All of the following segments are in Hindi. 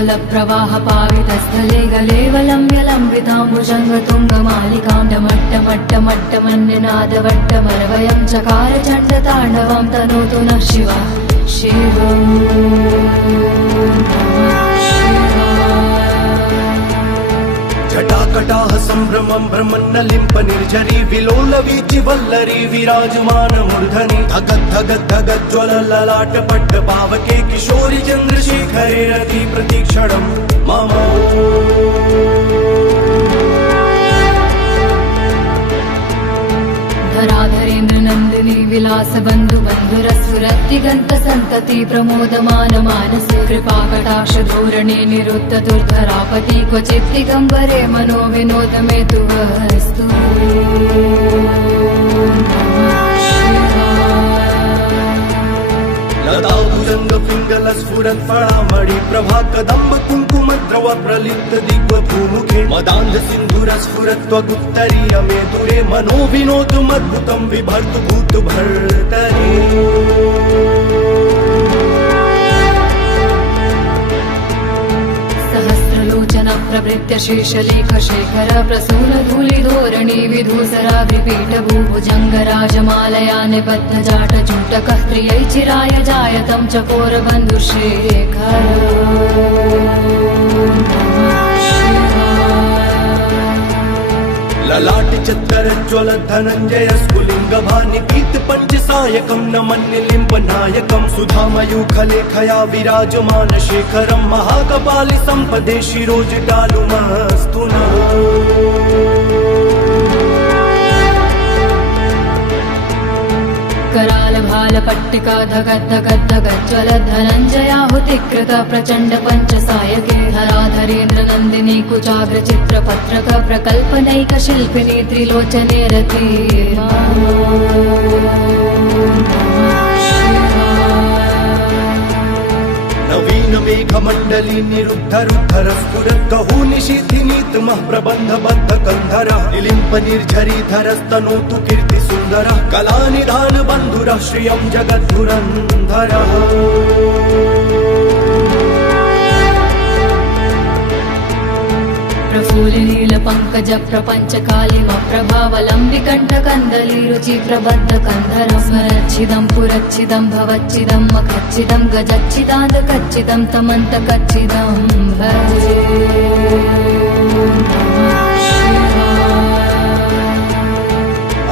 विलोललोचनप्रवाह पावितस्थले गलेवलम्ब्यलम्बिताम्बुजङ्गतुङ्गमालिकां डमट्टमट्टमट्टमन्यनादवट्टमरवयं चकार चण्डताण्डवं तनोतु नः शिवः शिवम् जटाकटाह सम्भ्रमं भ्रमन्नलिम्प निर्झरी विलोल वीचि वल्लरी विराजमान मूर्धनि धगत् धगत् धगत् ज्वल ललाट पट्ट पावके किशोरि चन्द्रशेखरे रति प्रतीक्षणं मम धराधरेन्द्र नन्दिनी विलास बन्धु बन्धुरस्फुरत्तिगन्त सन्तति प्रमोदमान मानसे कृपाकटाक्ष धोरणे निरुद्ध दुर्धरापति क्वचित् दिगम्बरे मनो विनोद मे तु वस्तु लताभुजंग पिंगल स्फुरत् फळामणि प्रभा कदम्ब कुंकुम द्रव प्रलिप्त दिग्व भूमुखे मदान्ध सिन्धुर स्फुरत् त्वगुत्तरीय मे दुरे मनो विनोदमद्भुतं बिभर्तु भूत भर्तरि सहस्रलोचन प्रवृत्य शेषलेख शेखर प्रसून धूलिधोरणी विधूसराग्रिपीठ भूभुजङ्गराजमालया निबद्ध जाट जूटकः त्रियै चिराय जायतं चकोर बन्धुशेखर ललाट चत्तर ज्वल धनञ्जय स्फुलिंग भानि पीत पंच सायकं नमन्निलिम्ब नायकं सुधामयूखलेखया विराजमान शेखरं महाकपालि संपदे शिरोजटालुमस्तु नः कराल भाल पट्टिका धगद् धगद् धगद् ज्वल धनञ्जयाहुतिकृत प्रचण्ड पंच सायके धराधरेन्द्र नन्दिनी कुचाग्र चित्र पत्रक प्रकल्पनैक शिल्पिनी त्रिलोचने रति नवीन मेघ मंडली निरुद्ध रुद्धर स्फुरत् कहू निशीथिनीत मह प्रबंध बद्ध कंधर निलिम्प निर्झरी धरस्तनोतु कीर्ति सुंदर कला निधान बंधुर श्रियं जगद्धुरंधर प्रफुल्लिनील पंकज प्रपंच कालिम प्रभावलम्बिकण्ठ कन्दली रुचि प्रबद्ध कंधर स्मरच्छिदं पुरच्छिदं भवच्छिदं मखच्छिदं गजच्छिदान्त कच्चिदं तमन्त कच्चिदं भजे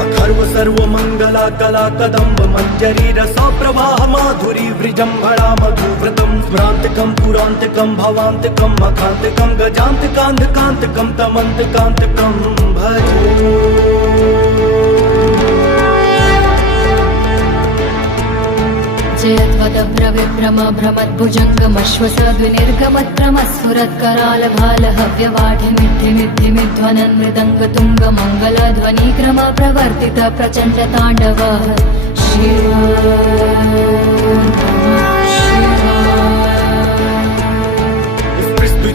अखर्व सर्व मंगला कला कदम्ब मंजरी रसा प्रवाह माधुरी वृजंभला मधुव्रतं स्मरांतकं पुरांतकं भवांतकं मखांतकं गजांतकांतकांतकं तमंतकांतकं भजे जयत्वदभ्रविभ्रम भ्रमद्भुजङ्गमश्वसद्विनिर्गमत्रमस्फुरत्कराल भाल हव्यवाढिमिद्धिमिद्धिमिध्वनन् मृदङ्गतुङ्ग मङ्गलध्वनिक्रम प्रवर्तित प्रचण्ड ताण्डव शिव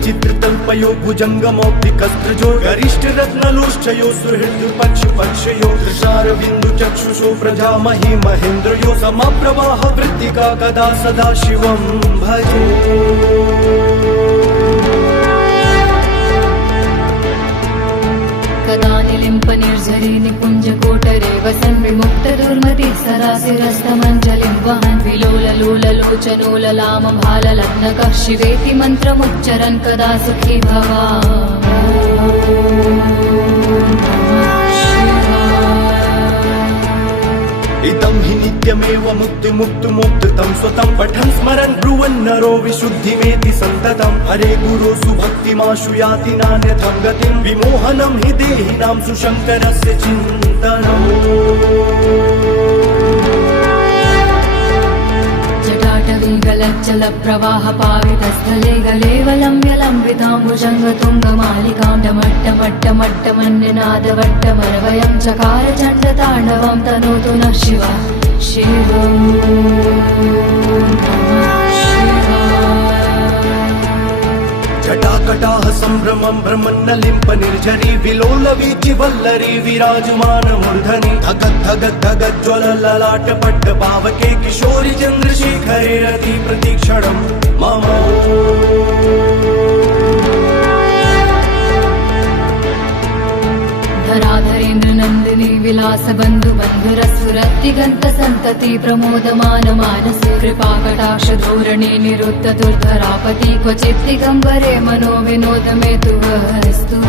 चित्रतल्पयो भुजङ्गमौक्तिकस्त्रजो गरिष्ठ रत्नलोष्ठयो सुहृद पक्ष पक्षयो तुषार बिन्दु चक्षुषो प्रजामहि महेन्द्रयो समप्रवाह वृत्तिका कदा सदा शिवं भजे कदा निलिम्प निर्झरी निकुञ्ज कोटरे वसन् विमुक्त दुर्मति सरासिरस्तमञ्जलिं वहन् विलोललोललोचनोललाम भाललग्नकः शिवेति मन्त्रमुच्चरन् कदा सुखी इदं हि नित्यमेव मुक्तिमुक्तुमुक्तं स्वतं पठन् स्मरन् ब्रुवन् नरो विशुद्धिमेति सन्ततं हरे गुरो सुभक्तिमाशु याति नान्यथं गतिं विमोहनं हि देहिनां सुशङ्करस्य चिन्तनम् जटाटवीगलज्जल प्रवाह पावितस्थले गलेवलम्ब्यलम्बिताम्बुजङ्गतुङ्गमालिकां डमट्टमट्टमट्टमन्यनादवट्टमरवयं चकार चण्डताण्डवं तनोतु नः शिवः शिवम् जटाकटाह सम्भ्रमं भ्रमन्नलिम्प निर्झरी विलोल वीचि वल्लरी विराजमान मूर्धनि धगत् धगत् धगत् ज्वल ललाट पट्ट पावके किशोरि चन्द्रशेखरे रति प्रतीक्षणं मम धराधरेन्द्र नन्दिनी विलास बन्धु बन्धुरस्फुरद्दिगन्त सन्तति प्रमोदमान मानसे कृपाकटाक्ष धोरणे निरुद्ध दुर्धरापति क्वचित् दिगम्बरे मनो विनोद मे तु वस्तु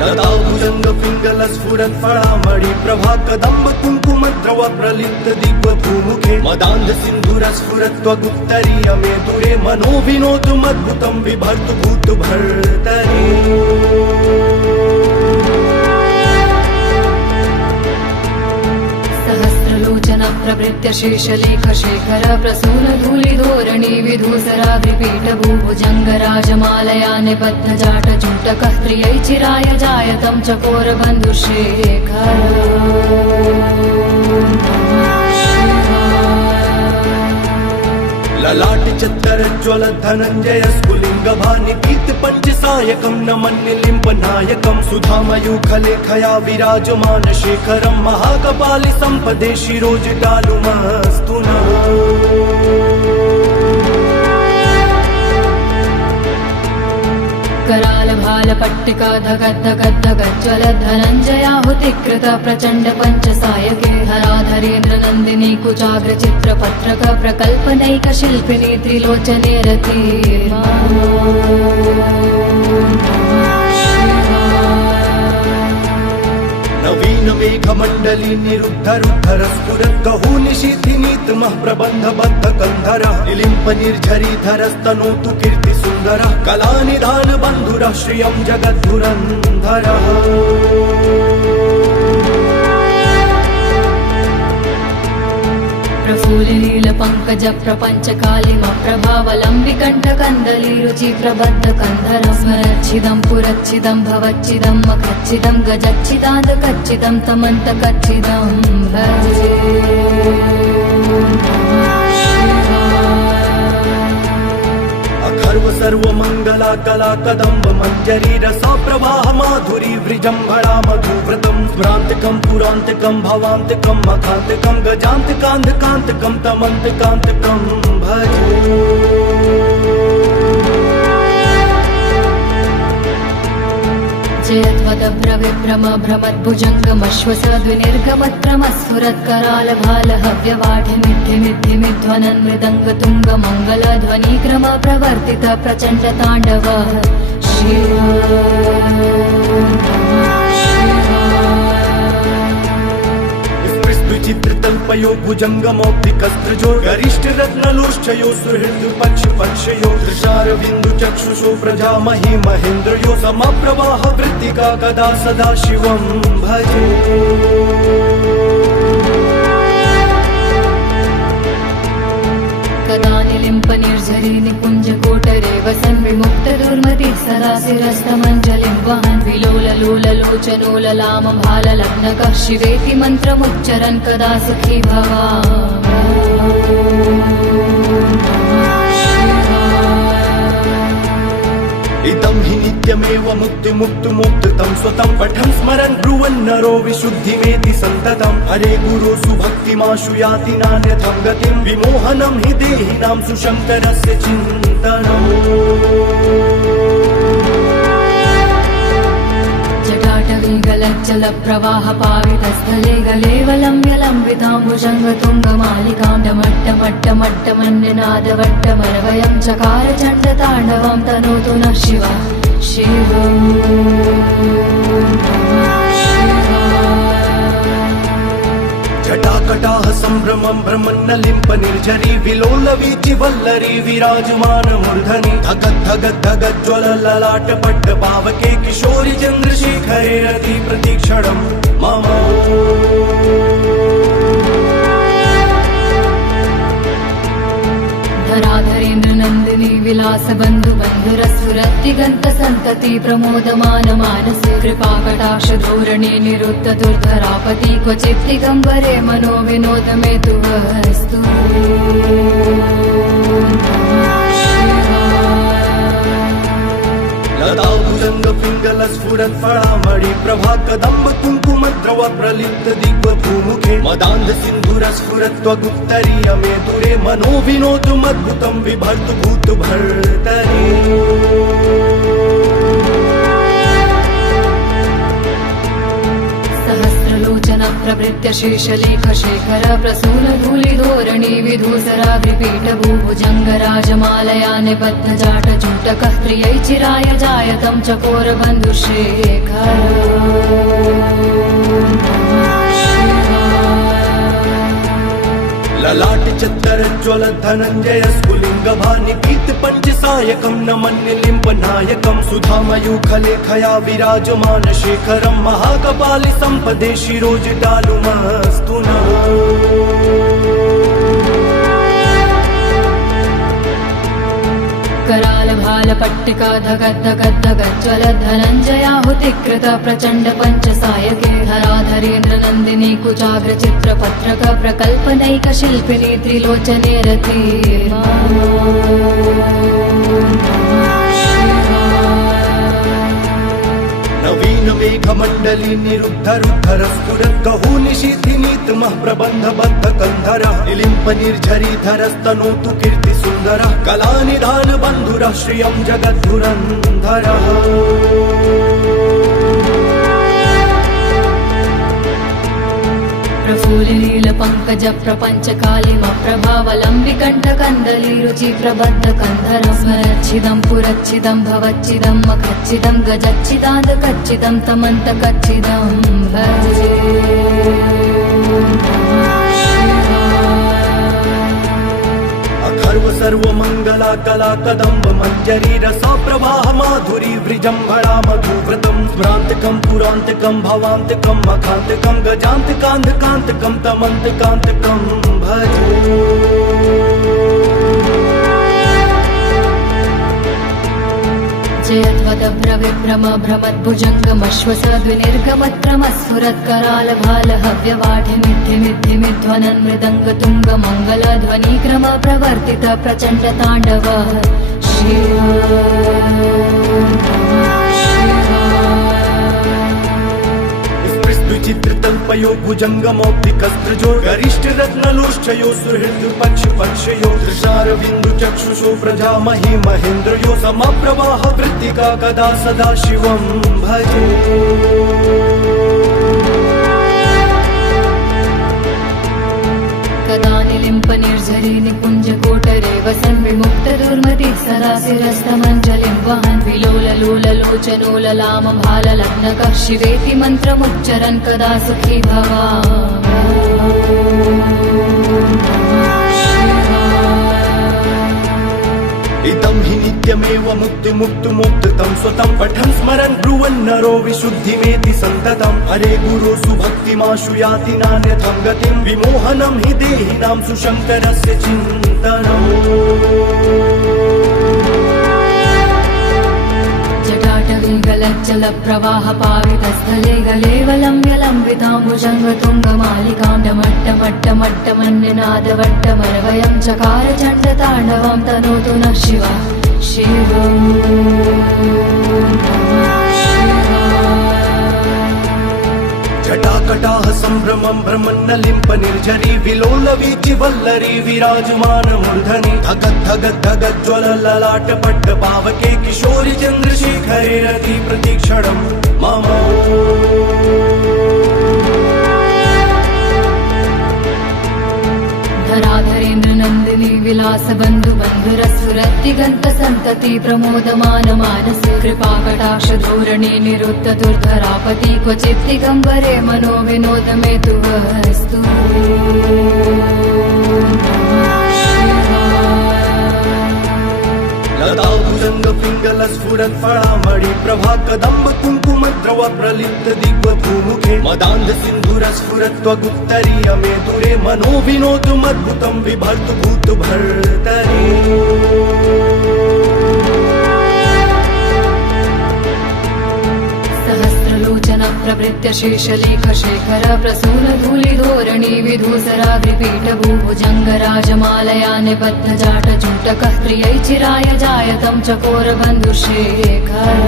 लताभुजंग पिंगल स्फुरत् फळामणि प्रभा कदम्ब कुङ्कुम द्रव प्रलिप्त दिव्य भूमुखे मदान्ध सिन्धुर स्फुरत् त्वगुत्तरीय मे दूरे मनो विनोदमद्भुतं बिभर्तु भूत भर्तरि सहस्रलोचन प्रवृत्य शेषलेख शेखर प्रसून धूलिधोरणी विधूसराग्रिपीठ भूभुजङ्ग राजमालया निबद्ध जाट जूटकः प्रियै चिराय जायतं चकोर बन्धुशेखर ललाट चत्तर ज्वल धनञ्जय स्फुलिङ्ग भानि पीत पञ्चसायकं नमन्निलिम्ब नायकं सुधामयूखलेखया विराजमान शेखरं महाकपालि सम्पदे शिरोजटालुमस्तु नः कराल भाल पट्टिका धगद्धगद्धगज्ज्वल धनञ्जयाहुतिकृत प्रचण्ड पञ्चसायके हराधरेन्द्र नन्दिनी कुचाग्र चित्र पत्रक प्रकल्पनैक शिल्पिनी त्रिलोचने रति नवीन मेघमण्डली निरुद्ध रुद्धर स्फुरत् गहू निशीथिनीतमः प्रबन्ध बद्ध कन्धरः निलिम्प निर्झरीधरस्तनोतु कीर्ति सुन्दरः कलानिधान बन्धुरः श्रियं जगद्धुरन्धरः प्रफुल्लील पङ्कज प्रपञ्च कालिम प्रभावलम्बिकण्ठ कन्दली रुचि प्रबद्ध कन्धर स्मरच्छिदं पुरच्छिदं भवच्छिदं मखच्छिदं गजच्छिदान्त कच्चिदं तमन्त कच्चिदं भजे अखर्व सर्वमङ्गला कला कदम्ब मञ्जरी रसा प्रवाह माधुरी वृजम्भणा मधुव्रतं स्मरान्तकं पुरान्तकं भवान्तकं मखान्तकं गजान्तकान्धकान्तकं तमन्तकान्तकं भजे जयत्वदभ्रविभ्रम भ्रमद्भुजङ्गमश्वसद्विनिर्गमत्क्रमस्फुरत्कराल भाल हव्यवाढिमिद्धिमिद्धिमिध्वनन् मृदङ्ग तुङ्ग मङ्गलध्वनिक्रम प्रवर्तित प्रचण्ड ताण्डव विचित्रतल्पयो भुजङ्गमौक्तिकस्त्रजो गरिष्ठ रत्नलोष्ठयो सुहृद पक्ष पक्षयो दृशारविन्दु चक्षुषो प्रजामहि महेन्द्रयो समप्रवाह वृत्तिका कदा सदा शिवं भजे कदा निलिम्प निर्झरी निकुञ्ज कोटरे वसन् विमुक्त दुर्मति सदा शिरस्तमञ्जलिं वहन् विलोल लोल लोचनो ललाम भाल लग्नकः शिवेति मन्त्रमुच्चरन् कदा सुखी इदं हि नित्यमेव मुक्तिमुक्तुमुक्तं स्वतं पठन् स्मरन् ब्रुवन् नरो विशुद्धिमेति सन्ततं हरे गुरो सुभक्तिमाशु याति नान्यथं गतिं विमोहनं हि देहिनां सुशङ्करस्य चिन्तनम् जटाटवीगलज्जल प्रवाह पावितस्थले गलेवलम्ब्यलम्बिताम्बुजङ्गतुङ्गमालिकां डमट्टमट्टमट्टमन्यनादवट्टमरवयं चकार चण्डताण्डवं तनोतु नः शिव शिवम् जटाकटाह सम्भ्रमं भ्रमन्नलिम्प निर्झरी विलोल वीचि वल्लरी विराजमान मूर्धनि धगद् धगद् धगद् ज्वल ललाट पट्ट पावके किशोरि चन्द्रशेखरे रति प्रतीक्षणं मम धराधरेन्द्र नन्दिनी विलास बन्धु बन्धुरस्फुरद्दिगन्त सन्तति प्रमोदमान मानसे कृपाकटाक्ष धोरणे निरुद्ध दुर्धरापति क्वचित् दिगम्बरे मनो विनोद मे तु वस्तु लताभुज भुजंग पिंगल स्फुरत् फळामणि प्रभा कदंब कुंकुम द्रव प्रलिप्त दिग्व भूमुखे मदान्ध सिंधुर स्फुरत् त्वगुत्तरीय मे दुरे मनो विनोदमद्भुतं बिभर्तु भूत भर्तरि सहस्रलोचन प्रभृत्य शेषलेख शेखर प्रसून धूलिधोरणी विधूसराग्रिपीठ भूभुजंग राजमालया निबद्ध जाट जूटकः प्रियै चिराय जायतं चकोर बन्धुशेखर ललाट चत्तर ज्वल धनंजय स्फुलिंग भानि पीत पंच सायकं नमन्य लिंब नायकं सुधामयूखलेखया विराजमान शेखरं महाकपालि संपदे शिरोज डालुमस्तु कराल भाल पट्टिका धगद् धनञ्जयाहुतिकृत प्रचण्ड पंच सायके धराधरेन्द्र नन्दिनी कुचाग्र चित्र पत्रक प्रकल्पनैक शिल्पिनी त्रिलोचने रथे नवीन मेघ मंडली निरुद्ध रुद्धर स्फुरत् कहू निशीथिनीत मह प्रबंध बद्ध कंधर निलिंप निर्झरी धरस्तनोतु कीर्ति सुंदर कला निधान बंधुर श्रियं जगद्धुरंधर प्रफुल्लील पंकज प्रपंच कालिम प्रभावलंबिकंठ कंदली रुचि प्रबद्ध कंधर स्मरच्छिदं पुरच्छिदं भवच्छिदं मखच्छिदं गजच्छिदान्त कच्चिदं तमन्त कच्चिदं भजे अथर्व सर्व मंगला कला कदंब मंजरी रसा प्रवाह माधुरी वृजंभणा मधुव्रतम स्मरांतकं पुरांतकं भवांतकं मखांतकं गजांतकांतकांतकं तमंतकांतकं भजे जयत्वदभ्र विभ्रम भ्रमद्भुजङ्गमश्वसद्विनिर्गमत्क्रमस्फुरत्कराल भाल हव्यवाढिमिद्धिमिद्धिमिध्वनन् मृदङ्ग तुङ्ग मङ्गल ध्वनिक्रम प्रवर्तित प्रचण्ड ताण्डव चित्रतल्पयो भुजङ्गमौक्तिकस्त्रजो गरिष्ठ रत्नलोष्ठयो सुहृद पक्ष पक्षयो दृशारविन्दु चक्षुषो प्रजामहि महेन्द्रयो समप्रवाह वृत्तिका कदा सदा शिवं भजे कदा निलिम्प निर्झरी निकुञ्ज कोटरे वसन् विमुक्त दुर्मति सदा शिरस्तमञ्जलिं वहन् विलोललोललोचनोललाम भाललग्नकः शिवेति मन्त्रमुच्चरन् कदा सुखी इदं हि नित्यमेव मुक्तिमुक्तुमुक्तं स्वतं पठन् स्मरन् ब्रुवन् नरो विशुद्धिमेति सन्ततं हरे गुरो सुभक्तिमाशु याति नान्यथं गतिं विमोहनं हि देहिनां सुशङ्करस्य चिन्तनम् जटाटवीगलज्जल प्रवाह पावितस्थले गलेवलम्ब्यलम्बिताम्बुजङ्गतुङ्गमालिकां डमट्टमट्टमट्टमन्यनादवट्टमरवयं चकार चण्डताण्डवं तनोतु नः शिवा शिवम् जटाकटाह सम्भ्रमं भ्रमन्नलिम्प निर्झरी विलोल वीचि वल्लरी विराजमान मूर्धनि धगत् धगत् धगत् ज्वल ललाट पट्ट पावके किशोरि चन्द्रशेखरे रति प्रतीक्षणं मम धराधरेन्द्र नन्दिनी विलास बन्धु बन्धुरस्फुरद्दिगन्त सन्तति प्रमोदमान मानसे कृपाकटाक्ष धोरणे निरुद्ध दुर्धरापति क्वचित् दिगम्बरे मनो विनोद मे तु वस्तु लता भुजंग पिंगल स्फुरत् फळामणि प्रभा कदंब कुंकुम द्रव प्रलिप्त दिग्व भूमुखे मदान्ध सिंधुर स्फुरत् त्वगुत्तरीय मे दुरे मनो विनोदमद्भुतं बिभर्तु भूत भर्तरि सहस्रलोचन प्रभृत्य शेषलेख शेखर प्रसून धूलिधोरणी विधूसराग्रिपीठ भूभुजङ्ग राजमालया निबद्ध जाट जूटकः प्रियै चिराय जायतं चकोर बन्धुशेखर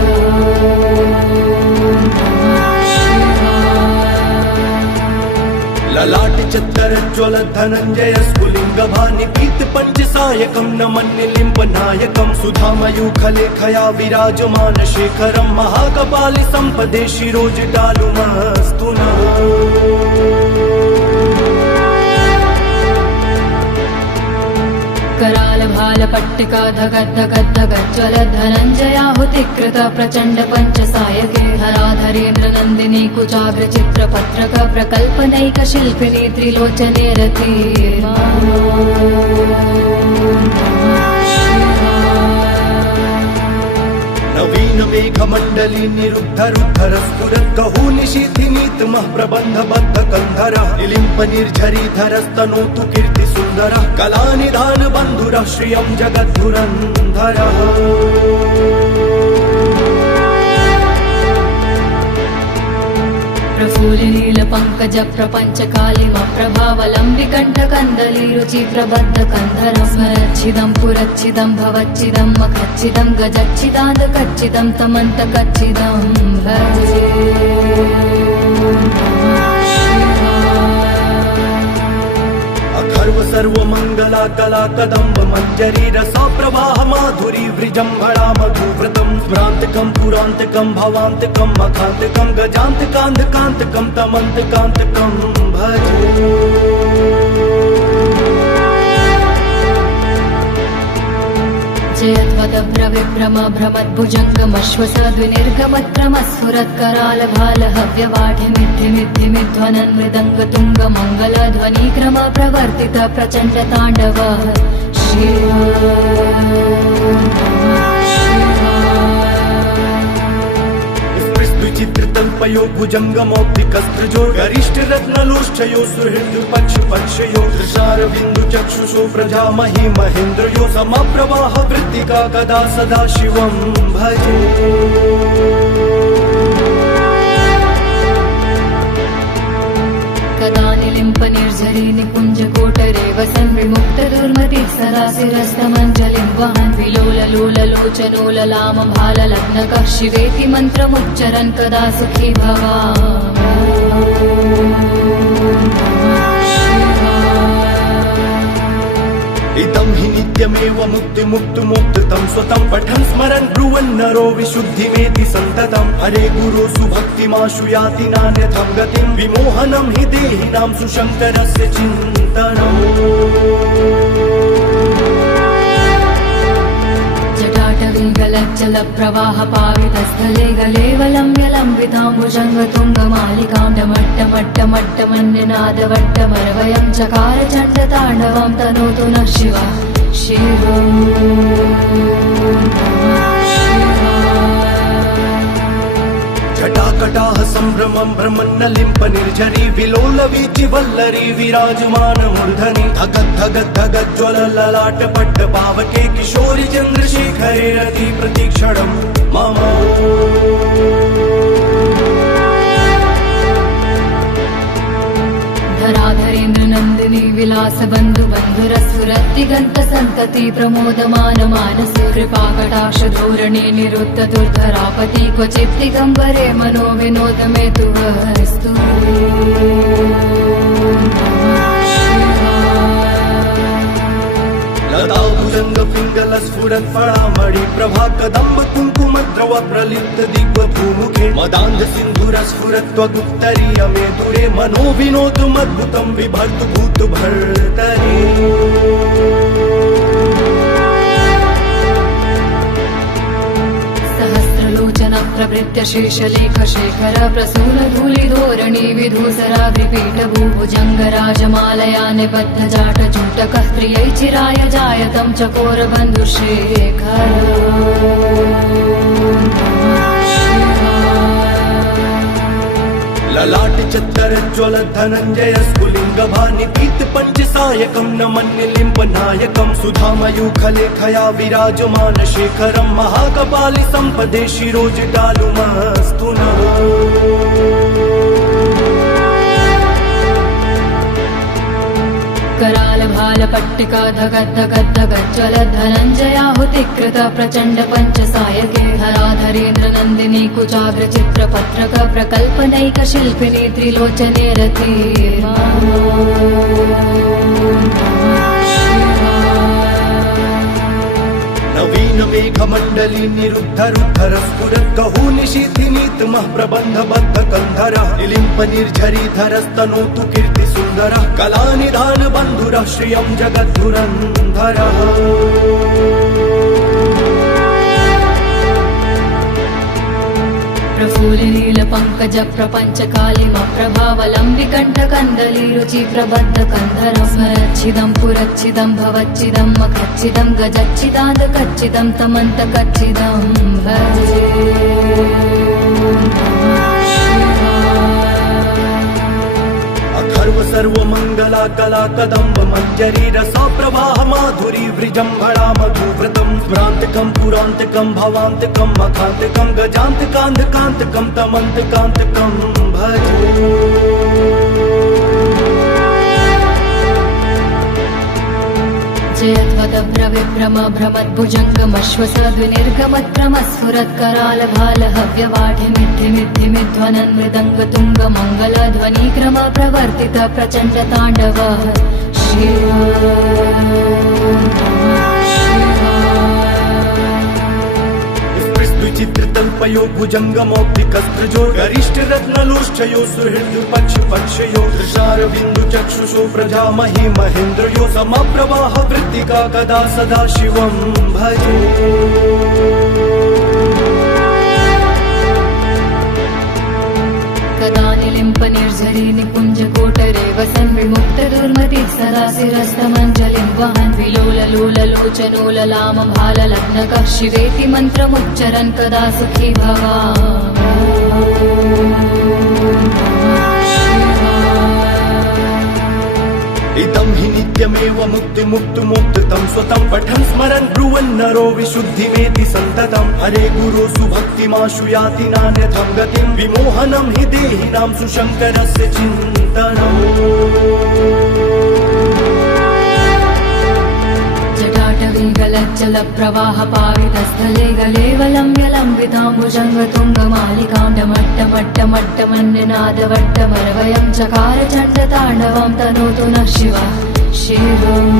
ललाट चत्तर ज्वल धनञ्जय स्फुलिङ्ग भानि पीत पञ्चसायकं नमन्निलिम्ब नायकं सुधामयूखलेखया विराजमान शेखरं महाकपालि सम्पदे शिरोजटालुमस्तु नः कराल भाल पट्टिका धगद्धगद्धगज्ज्वल धनञ्जयाहुतिकृत प्रचण्ड पञ्चसायके हराधरेन्द्र नन्दिनी कुचाग्र चित्रपत्रक प्रकल्पनैक शिल्पिनी त्रिलोचने रति नवीन मेघमण्डली निरुद्ध रुद्धर स्फुरत् कहू निशीथिनीतमः प्रबन्ध बद्ध कन्धरः निलिम्प निर्झरीधरस्तनोतु कीर्ति सुन्दरः कलानिधान बन्धुरः श्रियं जगद्धुरन्धरः प्रफुल्लिनील पंकज प्रपंच कालिम प्रभावलंबिकण्ठ कन्दली रुचि प्रबद्ध कन्धर स्मरच्छिदं पुरच्छिदं भवच्छिदं मखच्छिदं गजच्छिदान्त कच्चिदं तमन्त कच्चिदं भजे अथर्व सर्वमङ्गला कला कदम्ब मञ्जरी रसा प्रवाह माधुरी वृजम्भणा मधुव्रतं स्मरान्तकं पुरान्तकं भवान्तकं मखान्तकं गजान्तकान्धकान्तकं तमन्तकान्तकं भजे जयत्वदभ्रविभ्रम भ्रमद्भुजङ्गमश्वसद्विनिर्गमत्रमस्फुरत्कराल भाल हव्यवाढिमिद्धिमिद्धिमिध्वनन् मृदङ्ग तुङ्ग मङ्गलध्वनिक्रम प्रवर्तित प्रचण्ड ताण्डव चित्रतल्पयो भुजङ्गमौक्तिकस्त्रजो गरिष्ठ रत्नलोष्ठयो सुहृद पक्ष पक्षयो दृशारविन्दु चक्षुषो प्रजामहि महेन्द्रयो समप्रवाह वृत्तिका कदा सदा शिवं भजे कदा निलिम्प निर्झरी निकुञ्ज कोटरे वसन् विमुक्त दुर्मति सदा शिरस्तमञ्जलिं वहन् विलोल लोल लोचनो ललाम भाल लग्नकः शिवेति मन्त्रमुच्चरन् कदा सुखी इदं हि नित्यमेव मुक्तिमुक्तुमुक्तं स्वतं पठन् स्मरन् ब्रुवन् नरो विशुद्धिमेति सन्ततं हरे गुरो सुभक्तिमाशु याति नान्यथं गतिं विमोहनं हि देहिनां सुशङ्करस्य चिन्तनम् जटाटवीगलज्जल प्रवाह पावितस्थले गलेवलम्ब्यलम्बिताम्बुजङ्गतुङ्गमालिकां डमट्टमट्टमट्टमन्यनादवट्टमरवयं चकार चण्डताण्डवं तनोतु नः शिवः शिवम् जटाकटाः सम्भ्रमं भ्रमन्नलिम्प निर्झरी विलोल वीचिवल्लरी विराजमान मूर्धनि धगद्धगद्धगज्ज्वल ललाट पट्ट पावके किशोरि चन्द्रशेखरे रति प्रतीक्षणं मम धराधरेन्द्र नन्दिनी विलास बन्धु बन्धुरस्फुरद्दिगन्त सन्तति प्रमोदमान मानसे कृपाकटाक्ष धोरणे निरुद्ध दुर्धरापति क्वचित् दिगम्बरे मनो विनोद मे तु वस्तु लता भुजङ्ग पिङ्गल स्फुरत् फलामणि प्रभा कदम्ब कुङ्कुमद्रव प्रलिप्त दिग्व भूमुखे मदान्ध सिन्धुर स्फुरत् त्वगुत्तरीय मे दूरे मनो विनोदमद्भुतं बिभर्तु भूत भर्तरि सहस्रलोचन प्रभृत्य शेषलेख शेखर प्रसून धूलिधोरणी विधूसराग्रिपीठ भूभुजङ्ग राजमालया निबद्ध जाट जूटकः प्रियै चिराय जायतं चकोर बन्धुशेखर ललाट चत्तर ज्वल धनञ्जय स्फुलिङ्ग भानि पीत पञ्चसायकं नमन्निलिम्ब नायकं सुधामयूखलेखया विराजमान शेखरं महाकपालि सम्पदे शिरोजटालुमस्तु नः पट्टिका धगद्धगद्धगज्ज्वलद्धनञ्जयाहुतिकृत प्रचण्ड पञ्चसायके हराधरेन्द्र नन्दिनी कुचाग्र चित्रपत्रक प्रकल्पनैक शिल्पिनी त्रिलोचने रथे नवीन मेघमण्डली निरुद्धरुद्धर स्फुरत् कहू निशीथिनीतमः प्रबन्धबद्ध कन्धरः निलिम्प निर्झरीधरस्तनोतु कीर्ति सुन्दरः कलानिधान बन्धुरः श्रियं जगद्धुरन्धरः प्रफुल्लिनील पंकज प्रपंच कालिम प्रभावलंबिकंठ कंदली रुचि प्रबद्ध कंधर स्मरच्छिदं पुरच्छिदं भवच्छिदं मखच्छिदं गजच्छिदान्त कच्चिदं तमन्त कच्चिदं भजे अथर्व सर्वमङ्गला कला कदम्ब मञ्जरी रसा प्रवाह माधुरी वृजम्भणा मधुव्रतं स्मरान्तकं पुरान्तकं भवान्तकं मखान्तकं गजान्तकान्धकान्तकं तमन्तकान्तकं भजे जयध्वदभ्रविभ्रम भ्रमद्भुजङ्गमश्वसद्विनिर्गमत्रमस्फुरत्करालभालहव्यवाढिमिद्धिमिद्धिमिध्वनन् मृदङ्गतुङ्गमङ्गलध्वनिक्रम प्रवर्तित प्रचण्ड ताण्डवः विचित्रतल्पयो भुजङ्गमौक्तिकस्त्रजो गरिष्ठरत्नलोष्ठयो सुहृद्पक्षपक्षयो दृशारविन्दुचक्षुषो प्रजामहि महेन्द्रयो समप्रवाह वृत्तिका कदा सदा शिवं भजे कदा निलिम्प निर्झरी निकुञ्ज कोटरे वसन् विमुक्त दुर्मति सदा शिरस्तमञ्जलिं वहन् विलोललोललोचनोललाम भाललग्नकः शिवेति मन्त्रमुच्चरन् कदा सुखी इदं हि नित्यमेव मुक्तिमुक्तुमुक्तं स्वतं पठन् स्मरन् ब्रुवन् नरो विशुद्धिमेति सन्ततं हरे गुरो सुभक्तिमाशु याति नान्यथं गतिं विमोहनं हि देहिनां सुशङ्करस्य चिन्तनम् जटाटवीगलज्जल प्रवाह पावितस्थले गलेवलम्ब्यलम्बिताम्बुजङ्गतुङ्गमालिकां डमट्टमट्टमट्टमन्यनादवट्टमरवयं चकार चण्डताण्डवं तनोतु नः शिवः शिवम्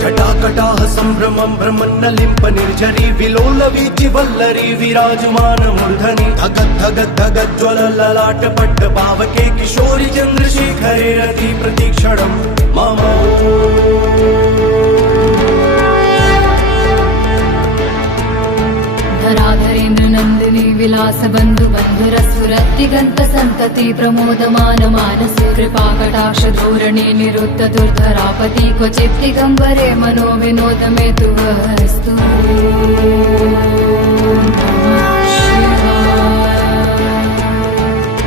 जटाकटाः सम्भ्रमं भ्रमन्नलिम्प निर्झरी विलोलवीचि वल्लरी विराजमान मूर्धनि धगद्धगद्धगज्ज्वलललाट पट्ट पावके किशोरि चन्द्रशेखरे रति प्रतीक्षणं मम धराधरेन्द्र नन्दिनी विलास बन्धु बन्धुरस्फुरद्दिगन्त सन्तति प्रमोदमान मानसे कृपाकटाक्ष धोरणे निरुद्ध दुर्धरापति क्वचित् दिगम्बरे मनो विनोद मे तु वस्तु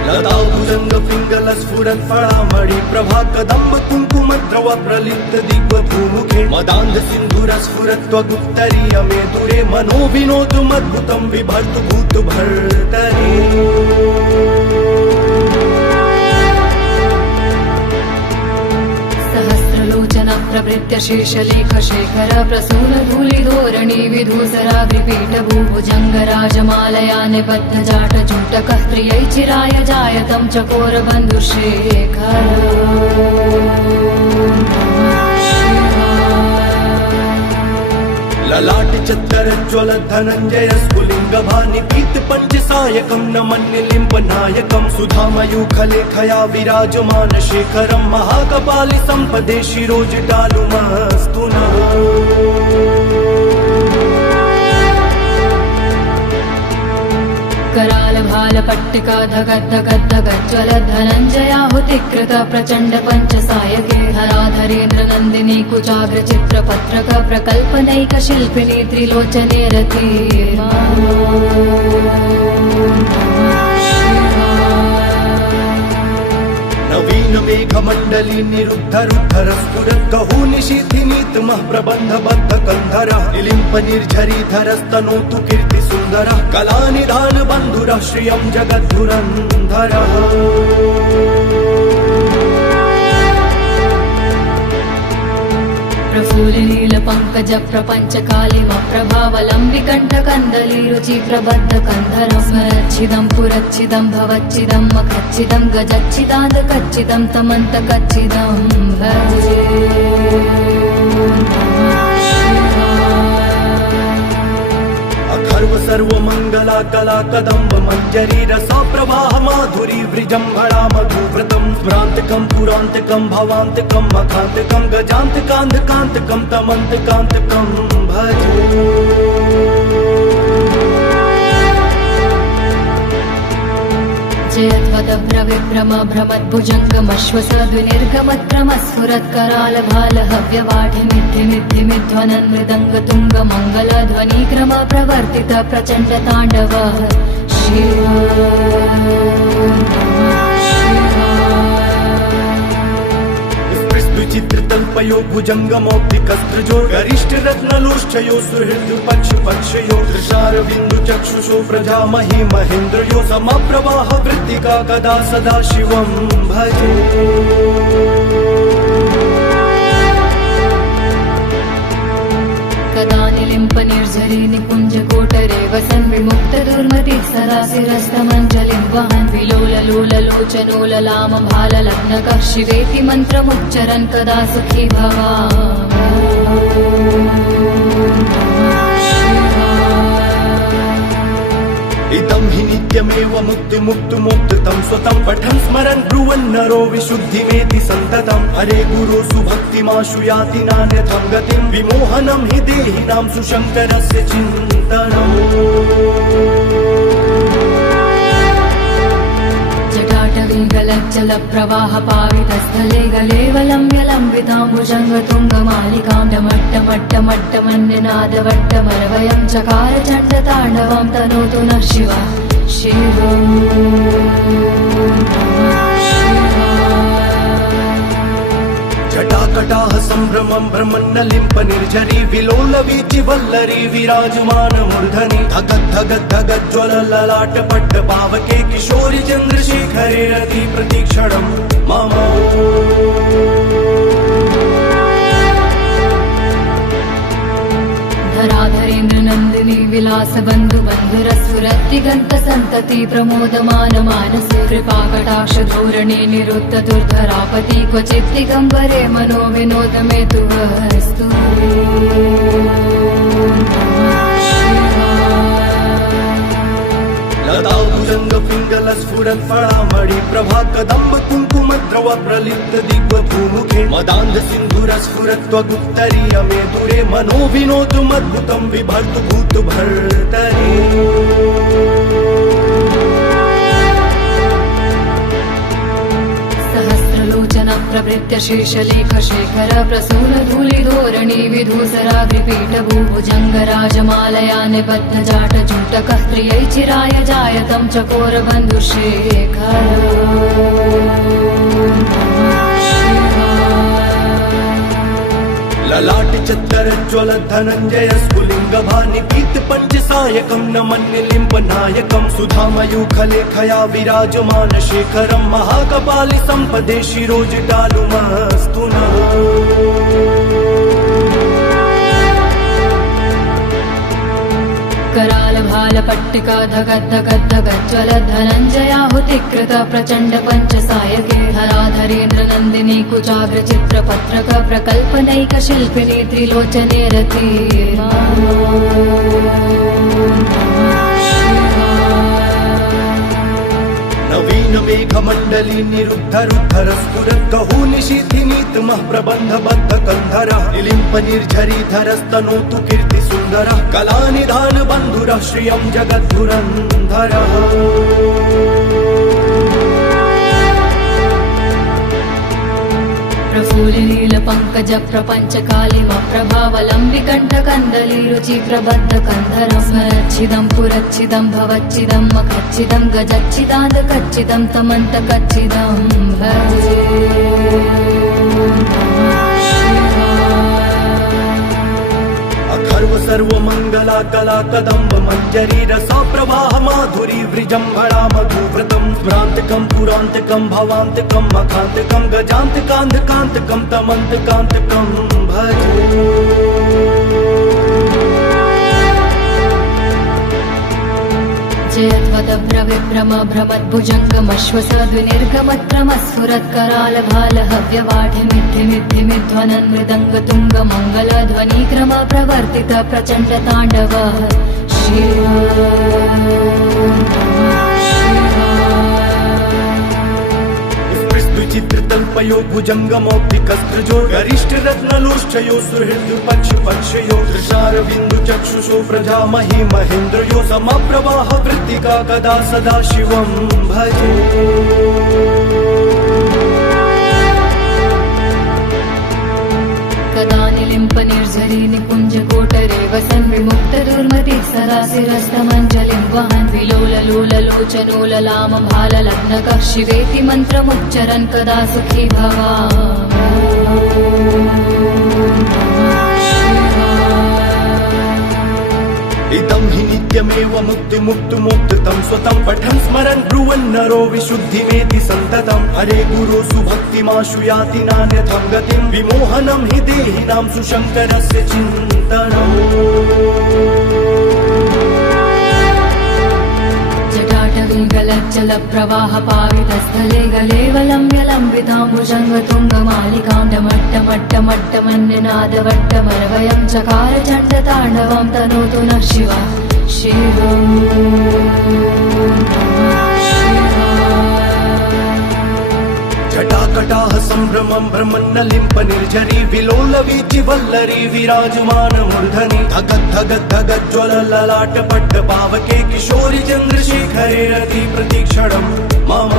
लताभुजङ्ग पिङ्गल स्फुरत् फलामणि प्रभा कदम्ब कुङ्कुमद्रव प्रलिप्त दिग्वधूमुखे मदान्ध सिन्धुर स्फुरत् त्वगुत्तरीय मे दुरे मनो विनोदुमद्भुतं बिभर्तु भूत भर्तरि सहस्रलोचन प्रभृत्य शेषलेख शेखर प्रसून धूलिधोरणी विधूसराग्रिपीठ भूभुजङ्गराजमालया निबद्ध जाट जूटकः प्रियै चिराय जायतं चकोर बन्धुशेखर ललाट चत्तरज्ज्वल धनञ्जय स्फुलिङ्गभानि पीत पञ्चसायकं नमन्निलिम्प नायकं सुधामयूखलेखया विराजमान शेखरं महाकपालि सम्पदे शिरोजटालुमस्तु नः करालभालपट्टिका धगद्धगद्धगज्ज्वलद्धनञ्जयाहुतिकृत प्रचण्ड पञ्चसायके हराधरेन्द्र नन्दिनी कुचाग्र चित्रपत्रक प्रकल्पनैक शिल्पिनी त्रिलोचने रथे नवीन मेघमण्डली निरुद्धरुद्धर स्फुरत् कहुनिशीथिनीतमः प्रबन्धबद्ध कन्धरः निलिम्प निर्झरीधरस्तनोतु कीर्तिसुन्दरः कलानिधान बन्धुरः श्रियं जगद्धुरन्धरः प्रफुल्लील पंकज प्रपंच कालिम प्रभावलंबिकंठ कंदली रुचि प्रबद्ध कंधर स्मरच्छिदं पुरच्छिदं भवच्छिदं मखच्छिदं गजच्छिदान्त कच्छिदं तमन्त कच्छिदं भजे अथर्व सर्वमङ्गला कला कदम्ब मञ्जरी रसा प्रवाह माधुरी वृजम्भणा मधुव्रतं स्मरान्तकं पुरान्तकं भवान्तकं मखान्तकं गजान्तकान्धकान्तकं तमन्तकान्तकं भजे जयत्वदभ्रविभ्रम भ्रमद्भुजङ्गमश्वसद्विनिर्गमत्रमस्फुरत्करालभालहव्यवाढिमिद्धिमिद्धिमिध्वनन् मृदङ्गतुङ्गमङ्गलध्वनिक्रम प्रवर्तित प्रचण्डताण्डवः विचित्रतल्पयो भुजङ्गमौक्तिकस्त्रजो गरिष्ठरत्नलोष्ठयो सुहृद्पक्षपक्षयो दृशारविन्दुचक्षुषो प्रजामहि महेन्द्रयो समप्रवाह वृत्तिका कदा सदा शिवं भजे कदा निलिम्प निर्झरी निकुञ्ज कोटरे वसन् विमुक्त दुर्मतिः सदा शिरस्तमञ्जलिं वहन् विलोललोललोचनो ललाम भाललग्नकः शिवेति मन्त्रमुच्चरन् कदा सुखी इदं हि नित्यमेव मुक्तिमुक्तुमुक्तं स्वतं पठन् स्मरन् ब्रुवन् नरो विशुद्धिमेति सन्ततं हरे गुरो सुभक्तिमाशु याति नान्यथं गतिं विमोहनं हि देहिनां सुशङ्करस्य चिन्तनम् जटाटवीगलज्जल प्रवाह पावितस्थले गलेवलम्ब्यलम्बिताम्बुजङ्गतुङ्गमालिकां डमट्टमट्टमट्टमन्यनादवट्टमरवयं चकार चण्डताण्डवं तनोतु नः शिवः शिवम् जटाकटाः सम्भ्रमं भ्रमन्नलिम्प निर्झरी विलोलवीचि वल्लरी विराजमान मूर्धनि धगद्धगद्धगज्ज्वलललाटपट्ट पावके किशोरि चन्द्रशेखरे रति प्रतीक्षणं मम धराधरेन्द्र नन्दिनी विलास बन्धु बन्धुरस्फुरत्तिगन्त सन्तति प्रमोदमान मानसे कृपाकटाक्ष धोरणे निरुद्ध दुर्धरापति क्वचित् दिगम्बरे मनो विनोद मे तु वस्तु लताभुजङ्ग पिङ्गल स्फुरत् फलामणि प्रभा कदम्ब कुङ्कुमद्रव प्रलिप्त दिग्वधूमुखे मदान्ध सिन्धुर स्फुरत् त्वगुत्तरीय मे दूरे मनो विनोदुमद्भुतं बिभर्तु भूत भर्तरि सहस्रलोचन प्रभृत्य शेषलेख शेखर प्रसून धूलिधोरणी विधूसराग्रिपीठ भूभुजङ्गराजमालया निबद्ध जाट जूटकः त्रियै चिराय जायतं चकोर बन्धुशेखर ललाट चत्तरज्ज्वल धनञ्जय स्फुलिङ्ग भानिपीत पञ्चसायकं नमन्निलिम्प नायकं सुधामयूखलेखया विराजमान शेखरं महाकपालि सम्पदे शिरोजटालुमस्तु नः कराल भाल पट्टिका धगद्धगद्धगज्ज्वल धनञ्जयाहुतिकृत प्रचण्ड पञ्चसायके हराधरेन्द्र नन्दिनी कुचाग्र चित्रपत्रक प्रकल्पनैक शिल्पिनी त्रिलोचने रति नवीन मेघमण्डली निरुद्धरुद्धर स्फुरत् कहुनिशीथिनीतमः प्रबन्धबद्ध कन्धरः निलिम्प निर्झरीधरस्तनोतु कीर्तिसुन्दरः कलानिधान बन्धुरः श्रियं जगद्धुरन्धरः प्रफुल्लिनीलपङ्कज प्रपञ्चकालिमप्रभावलम्बिकण्ठकन्दलीरुचि प्रबद्धकन्धरं स्मरच्छिदं पुरच्छिदं भवच्छिदं मखच्छिदं गजच्छिदान्तकच्छिदं तमन्तकच्छिदं भजे अथर्व सर्वमङ्गला कला कदम्ब मञ्जरी रसा प्रवाह माधुरी वृजम्भणा मधुव्रतं स्मरान्तकं पुरान्तकं भवान्तकं मखान्तकं गजान्तकान्धकान्तकं तमन्तकान्तकं भजे जयत्वदभ्रविभ्रम भ्रमद्भुजङ्गमश्वसद्विनिर्गमत्रमस्फुरत्करालभालहव्यवाढिमिद्धिमिद्धिमिध्वनन् मृदङ्गतुङ्गमङ्गलध्वनिक्रम प्रवर्तित प्रचण्डताण्डवः चित्रतल्पयो भुजङ्गमौक्तिकस्त्रजो गरिष्ठरत्नलोष्ठयो सुहृद्पक्षपक्षयो दृशारविन्दुचक्षुषो प्रजामहि महेन्द्रयो समप्रवाह वृत्तिका कदा सदा शिवं भजे कदा निलिम्पनिर्झरी निकुञ्जकोटरे वसन् विमुक्तदुर्मतिः सदा शिरस्तमञ्जलिं वहन् विलोललोललोचनो ललामभाललग्नकः शिवेति मन्त्रमुच्चरन् कदा सुखी इदं हि नित्यमेव मुक्तिमुक्तुमुक्तं स्वतं पठन् स्मरन् ब्रुवन् नरो विशुद्धिमेति सन्ततं हरे गुरो सुभक्तिमाशु याति नान्यथं गतिं विमोहनं हि देहिनां सुशङ्करस्य चिन्तनम् जटाटवीगलज्जलप्रवाहपावितस्थले गलेवलम्ब्यलम्बिताम्बुजङ्गतुङ्गमालिकां डमट्टमट्टमट्टमन्यनादवट्टमरवयं चकार चण्डताण्डवं तनोतु नः शिवा शिवम् जटाकटाः सम्भ्रमं भ्रमन्नलिम्प निर्झरी विलोलवीचि वल्लरी विराजमान मूर्धनि धगद्धगद्धगज्ज्वलललाटपट्ट पावके किशोरि चन्द्रशेखरे रति प्रतीक्षणं मम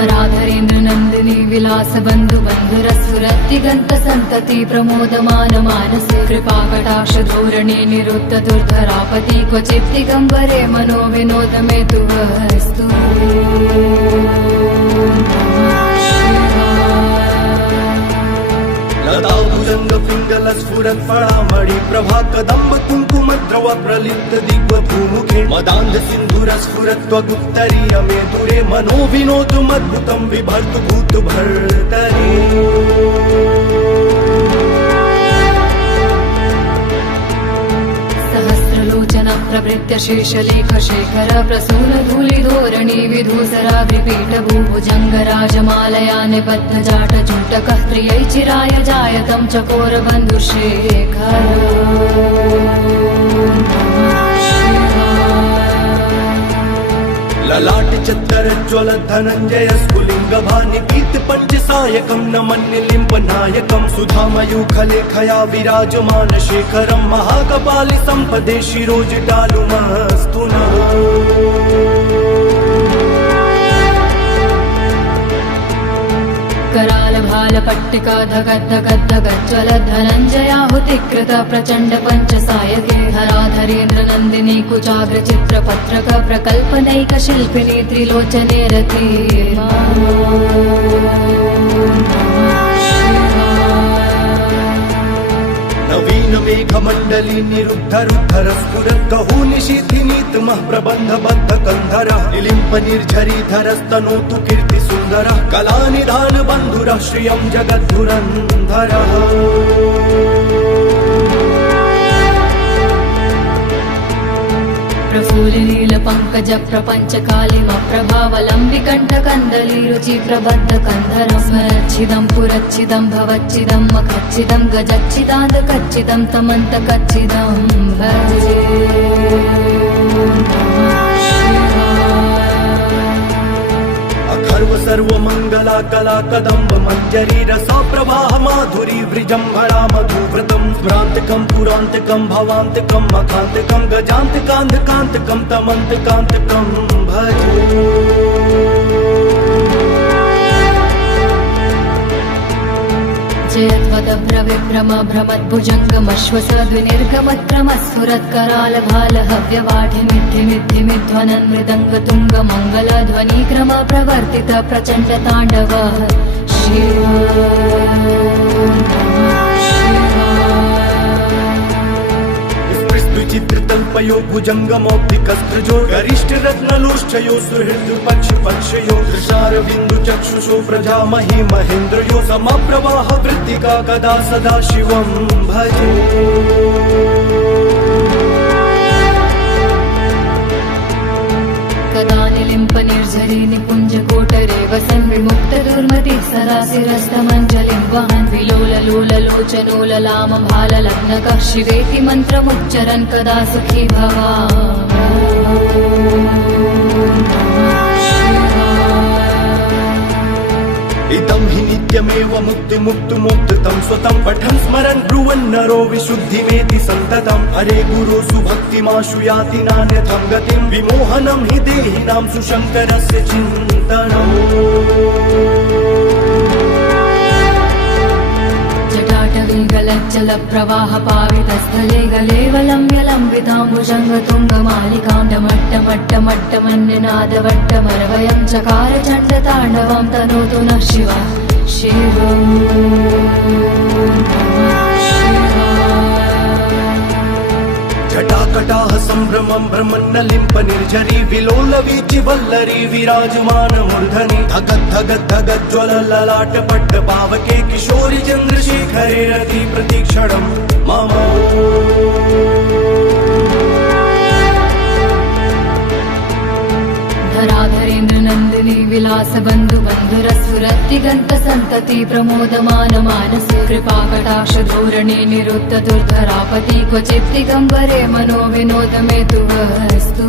धराधरेन्द्रनन्दिनी विलासबन्धुबन्धुरस्फुरत्तिगन्तसन्तति प्रमोदमान मानसे कृपाकटाक्षधोरणे निरुद्ध दुर्धरापति क्वचित् दिगम्बरे मनो विनोद मे तु वस्तु लताभुजङ्गपिङ्गलस्फुरत्फलामणि प्रभा कदम्ब कुङ्कुमद्रव प्रलिप्त दिग्वधूमुखे मदान्ध सिन्धुरस्फुरत्वगुत्तरीय मे दुरे मनो विनोदुमद्भुतं बिभर्तु भूतभर्तरि सहस्रलोचन प्रभृत्य शेषलेखशेखर प्रसूनधूलिधोरणी विधूसराग्रिपीठभूभुजङ्गराजमालया निबद्धजाटजूटकः त्रियै चिराय जायतं चकोरबन्धुशेखर ललाट चत्तरज्ज्वल धनञ्जय स्फुलिङ्गभानि पीत पञ्चसायकं नमन्निलिम्प नायकं सुधामयूखलेखया विराजमान शेखरं महाकपालि सम्पदे शिरोजटालुमस्तु नः करालभालपट्टिका धगद्धगद्धगज्ज्वलधनञ्जयाहुतिकृत प्रचण्ड पञ्चसायके हराधरेन्द्रनन्दिनी कुचाग्रचित्रपत्रक प्रकल्पनैकशिल्पिनी त्रिलोचने रते नवीन मेघमण्डली निरुद्धरुद्धर स्फुरद्गहू निशीथिनीतमः प्रबन्धबद्ध कन्धरः निलिम्प निर्झरीधरस्तनोतु कीर्तिसुन्दरः कलानिधान बन्धुरः श्रियं जगद्धुरन्धरः प्रफुल्लिनीलपङ्कज प्रपञ्चकालिमप्रभावलम्बिकण्ठकन्दलीरुचि प्रबद्धकन्धरं स्मरच्छिदं पुरच्छिदं भवच्छिदं मखच्छिदं गजच्छिदान्तकच्छिदं तमन्तकच्छिदं भजे अथर्व सर्वमङ्गला कला कदम्ब मञ्जरी रसा प्रवाह माधुरी वृजम्भरा मधुव्रतं स्मरान्तकं पुरान्तकं भवान्तकं मखान्तकं गजान्तकान्धकान्तकं तमन्तकान्तकं भजे। जयत्वदभ्रविभ्रम भ्रमद्भुजङ्गमश्वसद्विनिर्गमत्रमस्फुरत्करालभालहव्यवाढिमिद्धिमिद्धिमिध्वनन् मृदङ्गतुङ्गमङ्गलध्वनिक्रम प्रवर्तित प्रचण्डताण्डवः शिव चित्रतल्पयो भुजङ्गमौक्तिकस्त्रजो गरिष्ठ रत्नलोष्ठयो सुहृद पक्षयो दृशारविन्दु चक्षुषो प्रजामहि महेन्द्रयो समप्रवाह वृत्तिका कदा सदा शिवं भजे। कदा निलिम्प निर्झरी निकुञ्ज कोटरे वसन् विमुक्त दुर्मति सदा शिरस्तमञ्जलिं वहन् विलोललोललोचनो ललाम भाललग्नकः शिवेति मन्त्रमुच्चरन् कदा सुखी भवा। इदं हि नित्यमेव मुक्तिमुक्तुमुक्तं स्वतं पठन् स्मरन् ब्रुवन् नरो विशुद्धिमेति सन्ततं हरे गुरो सुभक्तिमाशु याति नान्यथं गतिं विमोहनं हि देहिनां सुशङ्करस्य चिन्तनम्। जटाटवीगलज्जल प्रवाह पावितस्थले गलेवलम्ब्यलम्बिताम्बुजङ्गतुङ्गमालिकां डमट्टमट्टमट्टमन्यनादवट्टमरवयं चकार चण्डताण्डवं तनोतु नः शिवः शिवम्। जटाकटाह सम्भ्रमं भ्रमन्नलिम्प निर्झरी विलोलवीचि वल्लरी विराजमान मूर्धनि धगद्धगद्धगज्ज्वल ललाट पट्ट पावके किशोरि चन्द्रशेखरे रति प्रतीक्षणं मम। धराधरेन्द्र नन्दिनी विलास बन्धु बन्धुरस्फुरत्तिगन्त सन्तति प्रमोदमान मानसे कृपाकटाक्ष धोरणे निरुद्ध दुर्धरापति क्वचित् दिगम्बरे मनो विनोद मे तु वस्तु।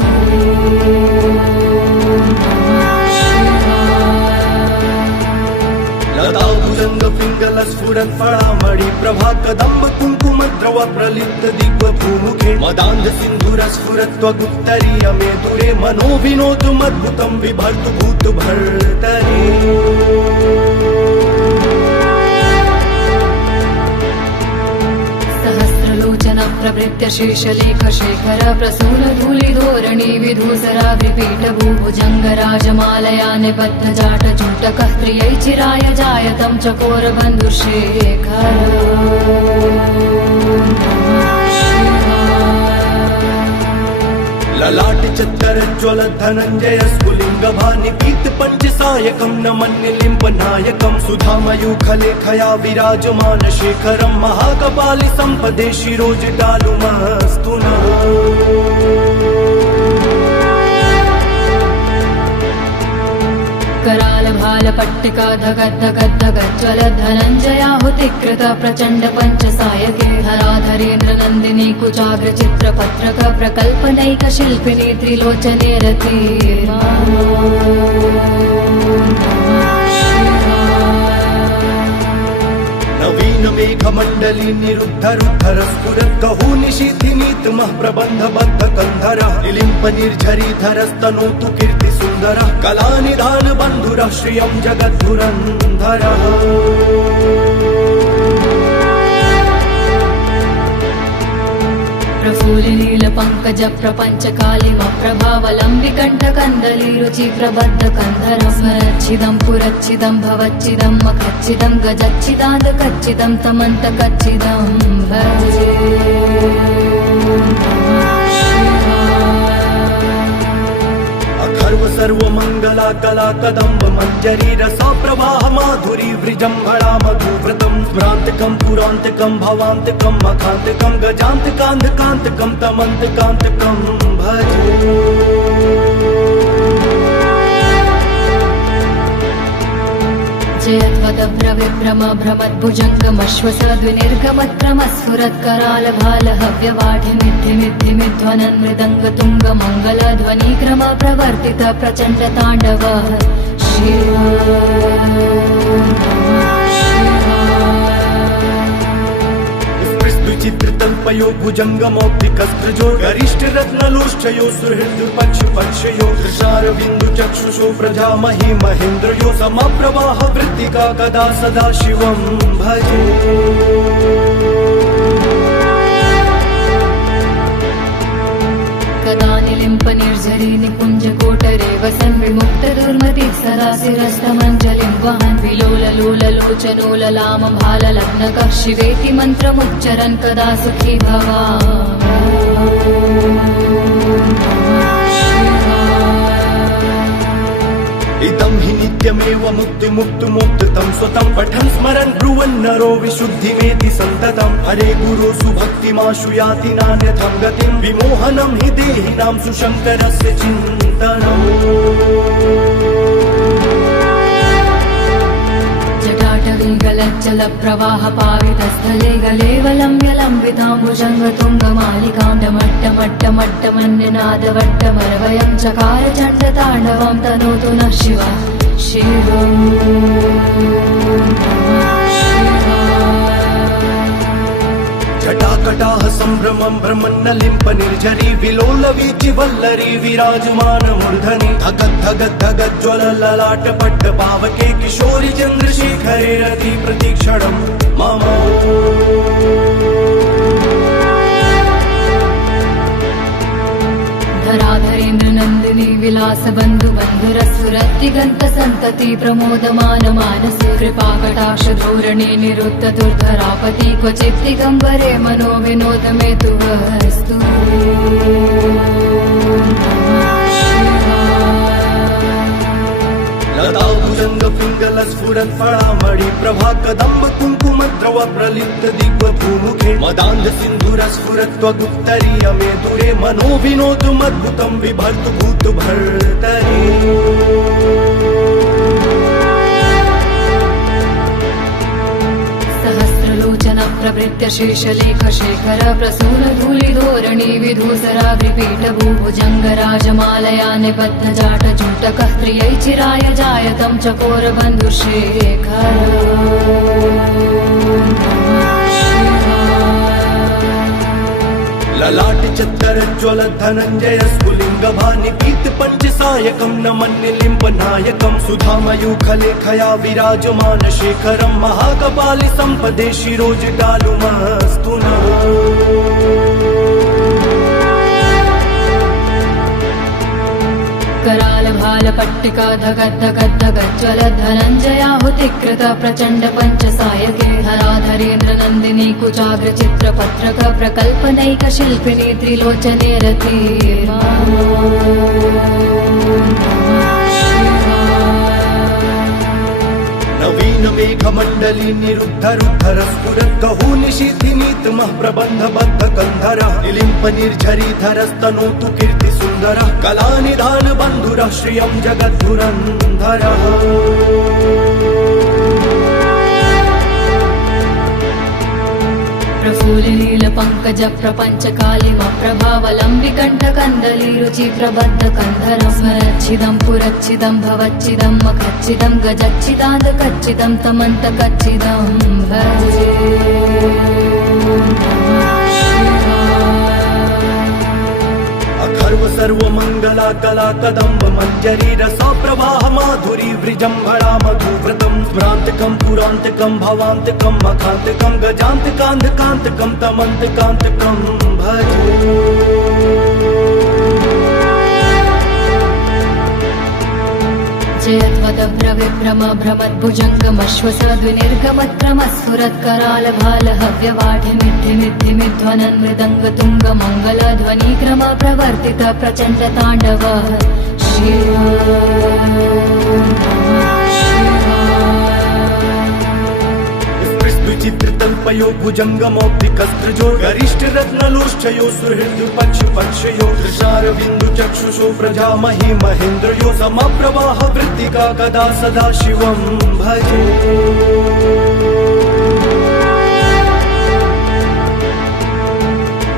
लता भुजङ्ग पिङ्गल स्फुरत् फलामणि प्रभा कदम्ब कुङ्कुम द्रव प्रलिप्त दिग्व भूमुखे मदान्ध सिन्धुर स्फुरत् त्वगुत्तरीय मे दुरे मनो विनोदमद्भुतं बिभर्तु भूत भर्तरि। सहस्रलोचन प्रभृत्य शेषलेख शेखर प्रसून धूलिधोरणी विधूसराग्रिपीठ भूभुजङ्ग राजमालया निबद्ध जाट जूटकः त्रियै चिराय जायतं चकोर बन्धुशेखर। ललाट चत्तर ज्वल धनञ्जय स्फुलिङ्ग भानिपीत पञ्चसायकं नमन्निलिम्प नायकं सुधामयूखलेखया विराजमान शेखरं महाकपालि सम्पदे शिरोजटालुमस्तु नः। करालभालपट्टिका धगद्धगद्धगज्ज्वल धनञ्जयाहुतिकृत प्रचण्ड पञ्चसायके हराधरेन्द्र नन्दिनी कुचाग्र चित्रपत्रक प्रकल्पनैक शिल्पिनी त्रिलोचने रति। नवीन मेघमण्डली निरुद्ध रुद्धर स्फुरत् कहू निशीथिनीतमः प्रबन्ध बद्ध कन्धरः निलिम्प निर्झरी धरस्तनोतु कीर्ति सुन्दरः कलानिधान बन्धुरः श्रियं जगद्धुरन्धरः। प्रफुल्लिनील पङ्कज प्रपञ्च कालिम प्रभावलम्बिकण्ठ कन्दली रुचि प्रबद्ध कन्धरं स्मरच्छिदं पुरच्छिदं भवच्छिदं मखच्छिदं गजच्छिदान्त कच्चिदं तमन्त कच्चिदं भजे। अथर्व सर्वमङ्गला कला कदम्ब मञ्जरी रसा प्रवाह माधुरी वृजम्भरा मधुव्रतं स्मरान्तकं पुरान्तकं भवान्तकं मखान्तकं गजान्तकान्धकान्तकं तमन्तकान्तकं भजे। जयत्वदभ्रविभ्रम भ्रमद्भुजङ्गमश्वसद्विनिर्गमत्रमस्फुरत्करालभालहव्यवाढिमिद्धिमिद्धिमिध्वनन् मृदङ्गतुङ्गमङ्गलध्वनिक्रम प्रवर्तित प्रचण्डताण्डवः चित्रतल्पयो भुजङ्गमौक्तिकस्त्रजो गरिष्ठ रत्नलोष्ठयो सुहृद्पक्ष पक्षयो दृशारविन्दु चक्षुषो प्रजामहि महेन्द्रयो समप्रवाह वृत्तिका कदा सदा शिवं भजे कदा निलिम्प निर्झरी निकुञ्ज कोटरे वसन् विमुक्त दुर्मति सदा शिरस्तमञ्जलिं वहन् विलोललोललोचनो ललाम भाललग्नकः शिवेति मन्त्रमुच्चरन् कदा सुखी इदं हि नित्यमेव मुक्तिमुक्तुमुक्तं स्वतं पठन् स्मरन् ब्रुवन् नरो विशुद्धिमेति सन्ततं हरे गुरोसु भक्तिमाशु याति नान्यथं गतिं विमोहनं हि देहिनां सुशङ्करस्य चिन्तनम् जटाटवीगलज्जल प्रवाह पावितस्थले गलेवलम्ब्य लम्बिताम्बुजङ्गतुङ्गमालिकां डमट्टमट्टमट्टमन्यनादवट्टमरवयं चकार चण्डताण्डवं तनोतु नः शिवः शिवम् जटाकटाः सम्भ्रमं भ्रमन्नलिम्प निर्झरी विलोलवीचि वल्लरी विराजमान मूर्धनि धगद्धगद्धगज्ज्वलललाट पट्ट पावके किशोरि चन्द्रशेखरे रति प्रतीक्षणं मम धराधरेन्द्र नन्दिनी विलास बन्धु बन्धुरस्फुरद्दिगन्त सन्तति प्रमोदमान मानसे कृपाकटाक्ष धोरणे निरुद्ध दुर्धरापति क्वचित् दिगम्बरे मनो विनोद मे तु वस्तु लताभुजङ्ग पिङ्गल स्फुरत् फलामणि प्रभा कदम्ब कुङ्कुमद्रव प्रलिप्त दिग्वधूमुखे मदान्ध सिन्धुर स्फुरत् त्वगुत्तरीय मे दूरे मनो विनोदुमद्भुतं बिभर्तु भूत भर्तरि सहस्रलोचन प्रभृत्य शेषलेख शेखर प्रसून धूलिधोरणी विधूसराग्रिपीठ भूभुजङ्गराजमालया निबद्ध जाट जूटकः त्रियै चिराय जायतं चकोर बन्धुशेखर ललाट चत्तरज्ज्वल धनञ्जय स्फुलिङ्ग भानिपीत पञ्चसायकं नमन्निलिम्प नायकं सुधामयूखलेखया विराजमान शेखरं महाकपालि सम्पदे शिरोजटालुमस्तु नः कराल भाल पट्टिका धगद्धगद्धगज्ज्वल धनञ्जयाहुतिकृत प्रचण्ड पञ्चसायके हराधरेन्द्र नन्दिनी कुचाग्र चित्रपत्रक प्रकल्पनैक शिल्पिनी त्रिलोचने रति नवीन मेघमण्डली निरुद्धरुद्धर स्फुरत् कहू निशीथिनीतमः प्रबन्धबद्ध कन्धरः निलिम्प निर्झरीधरस्तनोतु कीर्ति सुन्दरः कलानिधान बन्धुरः श्रियं जगद्धुरन्धरः प्रफुल्लील पङ्कज प्रपञ्च कालिम प्रभावलम्बिकण्ठ कन्दली रुचि प्रबद्ध कन्धरं स्मरच्छिदं पुरच्छिदं भवच्छिदं मखच्छिदं गजच्छिदान्त कच्चिदं तमन्त कच्चिदं भजे अखर्व सर्वमङ्गला कला कदम्ब मञ्जरी रसा प्रवाह माधुरी वृजम्भणा मधुव्रतं स्मरान्तकं पुरान्तकं भवान्तकं मखान्तकं गजान्तकान्धकान्तकं तमन्तकान्तकं भजे जयत्वदभ्रविभ्रम भ्रमद्भुजङ्गमश्वसद्विनिर्गमत्रमस्फुरत्कराल भाल हव्यवाढिमिद्धिमिद्धिमिध्वनन् मृदङ्गतुङ्ग मङ्गलध्वनिक्रम प्रवर्तित प्रचण्ड ताण्डव चित्रतल्पयो भुजङ्गमौक्तिकस्त्रजो गरिष्ठ रत्नलोष्ठयो सुहृद्पक्ष पक्षयो दृशारविन्दु चक्षुषो प्रजामहि महेन्द्रयो समप्रवाह वृत्तिका कदा सदा शिवं भजे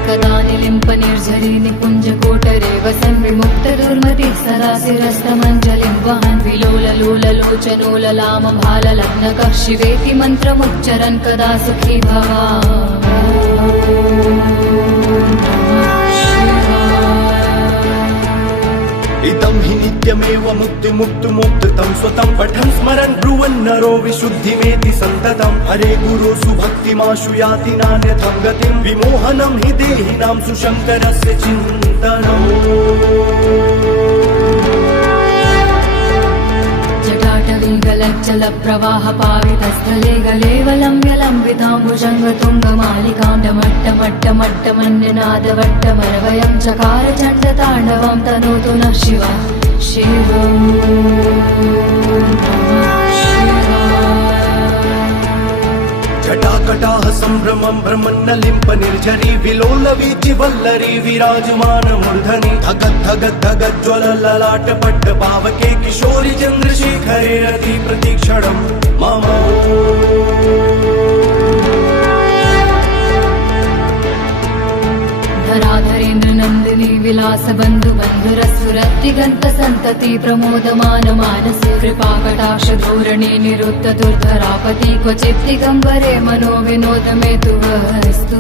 कदा निलिम्प निर्झरी निकुञ्ज कोटरे वसन् विमुक्त दुर्मति सदा सदा शिरस्तमञ्जलिं वहन् विलोललोललोचनोललामभाललग्नकः शिवेति मन्त्रमुच्चरन् कदा सुखी भवा इदं हि नित्यमेव मुक्तिमुक्तुमुक्तं स्वतं पठन् स्मरन् ब्रुवन् नरो विशुद्धिमेति सन्ततं हरे गुरुषु भक्तिमाशु याति नान्यथं गतिं विमोहनं हि देहिनां सुशङ्करस्य चिन्तनम् जटाटवीगलज्जलप्रवाहपावितस्थले गलेवलम्ब्यलम्बिताम्बुजङ्गतुङ्गमालिकां डमट्टमट्टमट्टमन्यनादवट्टमरवयं चकार चण्डताण्डवं तनोतु नः शिवः शिवम् जटाकटाः सम्भ्रमं भ्रमन्नलिम्प निर्झरी विलोलवीचि वल्लरी विराजमान मूर्धनि धगद्धगद्धगज्ज्वलललाटपट्ट पावके किशोरि चन्द्रशेखरे रति प्रतीक्षणं मम धराधरेन्द्रनन्दिनी विलासबन्धु बन्धुरस्फुरत्तिगन्त सन्तति प्रमोदमान मानसे कृपाकटाक्ष धोरणे निरुद्ध दुर्धरापति क्वचित् दिगम्बरे मनो विनोद मे तु वस्तु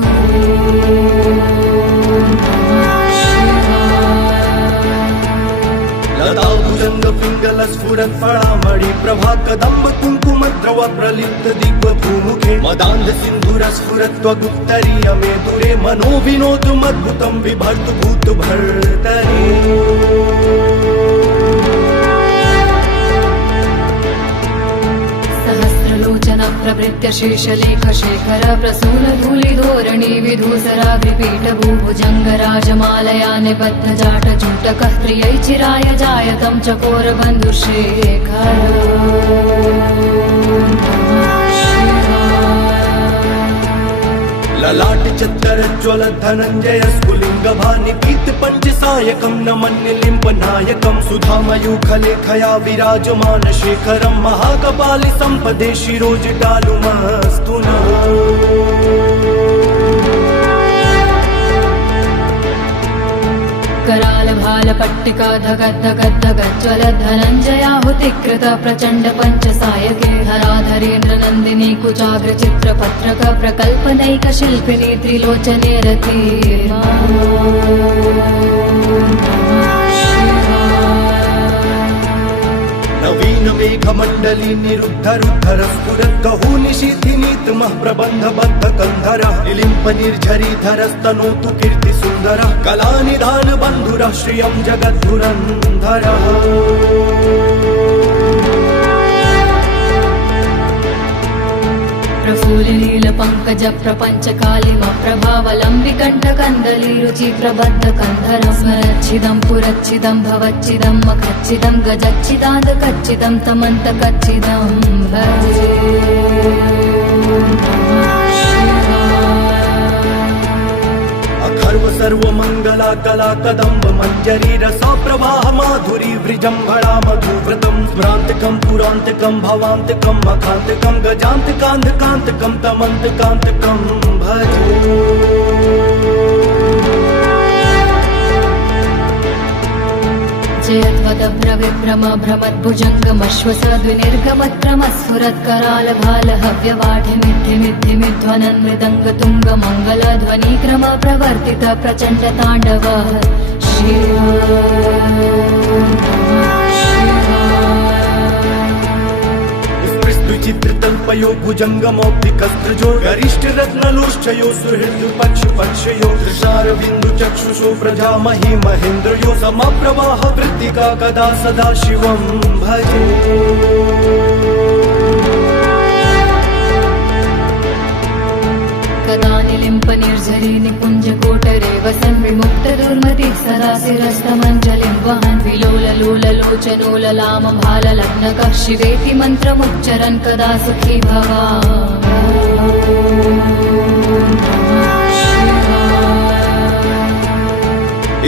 लताभुजङ्ग पिङ्गल स्फुरत् फलामणि प्रभा कदम्ब कुङ्कुमद्रव प्रलिप्त दिग्वधूमुखे मदान्ध सिन्धुर स्फुरत्वगुत्तरीय मे दुरे मनो विनोदमद्भुतं बिभर्तु भूत भर्तरि सहस्रलोचन प्रभृत्य शेषलेख शेखर प्रसून धूलिधोरणी विधूसराग्रिपीठ भूभुजङ्गराजमालया निबद्ध जाट जूटकः त्रियै चिराय जायतं चकोर बन्धुशेखर ललाट चत्तर ज्वल धनञ्जय स्फुलिङ्ग भानि पीत पञ्चसायकं नमन्यलिम्प नायकं सुधामयूखलेखया विराजमान शेखरं महाकपालि सम्पदे शिरोजटालुमस्तु नः करालभालपट्टिका धगद्धगद्धगज्ज्वलद्धनञ्जयाहुतिकृत प्रचण्ड पञ्चसायके हराधरेन्द्रनन्दिनी कुचाग्रचित्रपत्रक प्रकल्पनैकशिल्पिनी त्रिलोचने रते नवीन मेघमण्डली निरुद्ध रुद्धर स्फुरत् गहू निशीथिनीतमः प्रबन्धबद्ध कन्धरः निलिम्प निर्झरीधरस्तनोतु कीर्ति सुन्दरः कलानिधान बन्धुरः श्रियं जगद्धुरन्धरः प्रफुल्लील पङ्कज प्रपञ्च कालिम प्रभावलम्बिकण्ठ कन्दली रुचि प्रबद्ध कन्धरं स्मरच्छिदं पुरच्छिदं भवच्छिदं मखच्छिदं गजच्छिदान्त कच्चिदं तमन्त कच्चिदं भजे अखर्व सर्वमङ्गला कला कदम्ब मञ्जरी रसा प्रवाह माधुरी वृजम्भणा मधुव्रतं स्मरान्तकं पुरान्तकं भवान्तकं मखान्तकं गजान्तकान्धकान्तकं तमन्तकान्तकं भजे जयत्वदभ्रविभ्रम भ्रमद्भुजङ्गमश्वसद्विनिर्गमत्रमस्फुरत्करालभालहव्यवाढिमिद्धिमिद्धिमिध्वनन् मृदङ्गतुङ्गमङ्गलध्वनिक्रम प्रवर्तित प्रचण्ड ताण्डवः शिव विचित्रतल्पयो भुजङ्गमौक्तिकस्त्रजो गरिष्ठ रत्नलोष्ठयो सुहृद्पक्षपक्षयो दृशारविन्दुचक्षुषो प्रजामहि महेन्द्रयो समप्रवाह वृत्तिका कदा सदा शिवं भजे कदा निलिम्प निर्झरी निकुञ्ज कोटरे वसन् विमुक्त दुर्मतिः सदा शिरस्तमञ्जलिं वहन् विलोललोललोचनोललामभाललग्नकः शिवेति मन्त्रमुच्चरन् कदा सुखी भवा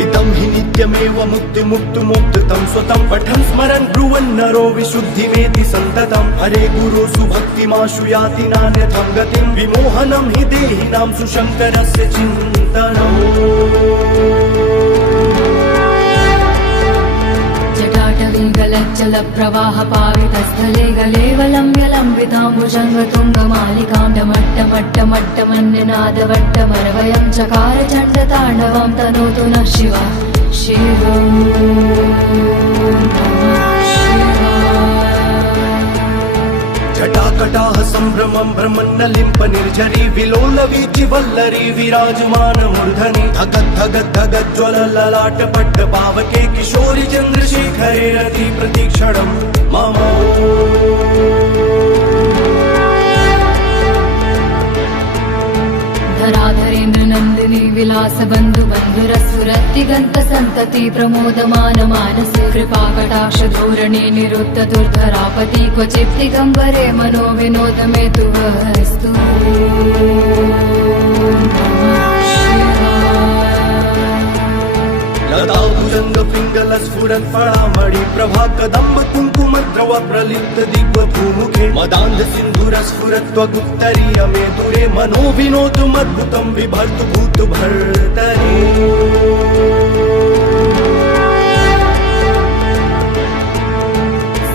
इदं हि नित्यमेव मुक्तिमुक्तुमुक्तं स्वतं पठन् स्मरन् ब्रुवन् नरो विशुद्धिमेति सन्ततं हरे गुरुषु भक्तिमाशु याति नान्यथं गतिं विमोहनं हि देहिनां सुशङ्करस्य चिन्तनम् जटाटवीगलज्जलप्रवाहपावितस्थले गलेवलम्ब्यलम्बिताम्बुजङ्गतुङ्गमालिकां डमट्टमट्टमट्टमन्यनादवट्टमरवयं चकार चण्डताण्डवं तनोतु नः शिवा शिवं जटाकटाह सम्भ्रमं भ्रमन्नलिम्प निर्झरी विलोल वीचि वल्लरी विराजमान मूर्धनि धगत् धगत् धगत् ज्वल ललाट पट्ट पावके किशोरि चन्द्रशेखरे रति प्रतीक्षणं मम धराधरेन्द्र नन्दिनी विलास बन्धु बन्धुरस्फुरत्तिगन्त सन्तति प्रमोदमान मानसे कृपाकटाक्ष धोरणे निरुद्ध दुर्धरापति क्वचित् दिगम्बरे मनो विनोद मे तु वस्तु लताभुजङ्ग पिङ्गल स्फुरत् फलामणि प्रभा कदम्ब कुङ्कुम द्रव प्रलिप्त दिग्व भूमुखे मदान्ध सिन्धुर स्फुरत् त्वगुत्तरीय मे दुरे मनो विनोदमद्भुतं बिभर्तु भूत भर्तरि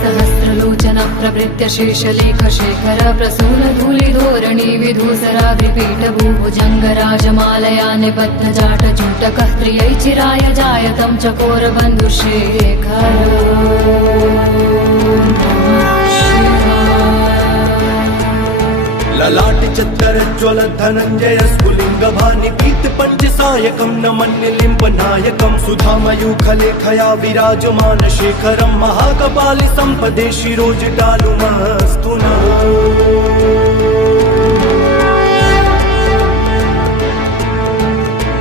सहस्रलोचन प्रवृत्य शेषलेख शेखर प्रसून धूलिधोरणी विधूसराग्रिपीठ भूभुजङ्गराजमालया निबद्ध जाट जूटकः त्रियै चिराय जायतं चकोर बन्धुशेखर ललाट चत्तर ज्वल धनञ्जय स्फुलिङ्ग भानि पीत पञ्चसायकं नमन्यलिम्ब नायकं सुधामयूखलेखया विराजमान शेखरं महाकपालि सम्पदे शिरोजटालुमस्तु नः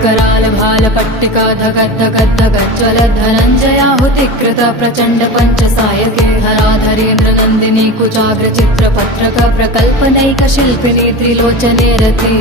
कराल भाल पट्टिका धगद् धगद् धगद् ज्वलद् धनञ्जयाहुतिकृत प्रचण्ड पञ्चसायके हराधरेन्द्र नन्दिनी कुचाग्र चित्रपत्रक प्रकल्पनैक शिल्पिनी त्रिलोचने रति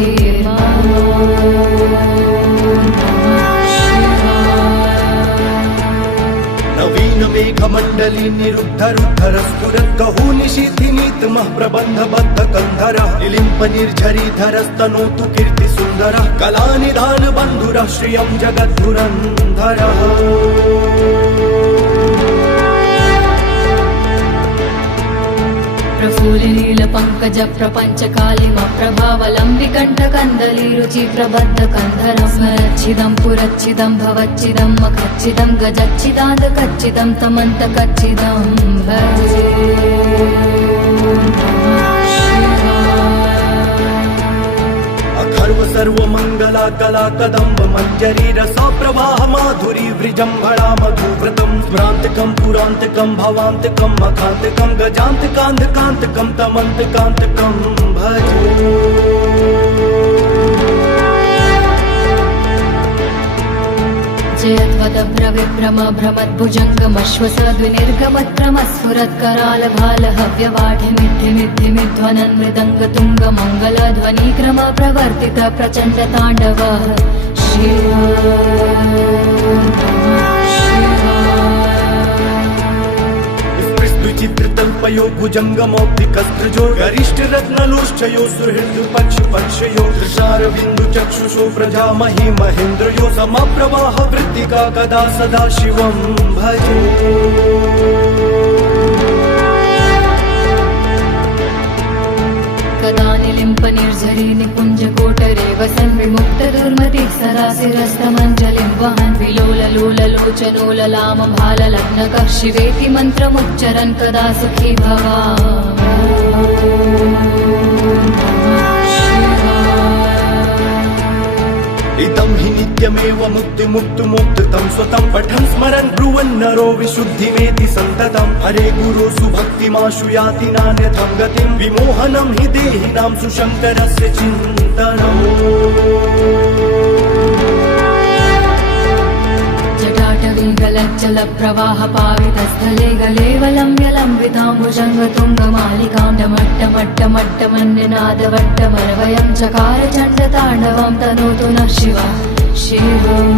नवीन मेघमण्डली निरुद्ध रुद्धर स्फुरत् कहू निशीथिनीतमः प्रबन्ध बद्ध कन्धरः निलिम्प निर्झरीधरस्तनोतु कीर्ति सुन्दरः कलानिधान बन्धुरः श्रियं जगद्धुरन्धरः प्रफुल्लिनील पङ्कज प्रपञ्च कालिम प्रभावलम्बिकण्ठ कन्दली रुचि प्रबद्ध कन्धरं स्मरच्छिदं पुरच्छिदं भवच्छिदं मखच्छिदं गजच्छिदान्त कच्चिदं तमन्त कच्चिदं भजे अथर्व सर्वमङ्गला कला कदम्ब मञ्जरी रसा प्रवाह माधुरी वृजम्भणा मधुव्रतं स्मरान्तकं पुरान्तकं भवान्तकं मखान्तकं गजान्तकान्धकान्तकं तमन्तकान्तकं भजे जयत्वदभ्रविभ्रम भ्रमद्भुजङ्गमश्वसद्विनिर्गमत्क्रमस्फुरत्कराल भाल हव्यवाढिमिद्धिमिद्धिमिध्वनन् मृदङ्गतुङ्ग मङ्गलध्वनिक्रम प्रवर्तित प्रचण्ड ताण्डव शिवा विचित्रतल्पयो भुजङ्गमौक्तिकस्त्रजो गरिष्ठ रत्नलोष्ठयो सुहृद पक्ष पक्षयो दृशारविन्दु चक्षुषो प्रजामहि महेन्द्रयो समप्रवाह वृत्तिका कदा सदा शिवं भजे कदा निलिम्प निर्झरी निकुञ्ज कोटरे वसन् विमुक्त दुर्मतिः सरासिरस्तमञ्जलिं वहन् विलोल लोल लोचनो ललाम भाल लग्नकः शिवेति मन्त्रमुच्चरन् कदा सुखी इदं हि नित्यमेव मुक्तिमुक्तुमुक्तं स्वतं पठन् स्मरन् ब्रुवन् नरो विशुद्धिमेति सन्ततं हरे गुरो सुभक्तिमाशु याति नान्यथं गतिं विमोहनं हि देहिनां सुशङ्करस्य चिन्तनम् जटाटवीगलज्जलप्रवाहपावितस्थले गलेवलम्ब्यलम्बिताम्बुजङ्गतुङ्गमालिकां डमट्टमट्टमट्टमन्यनादवट्टमरवयं चकार चण्डताण्डवं तनोतु नः शिवा शिवं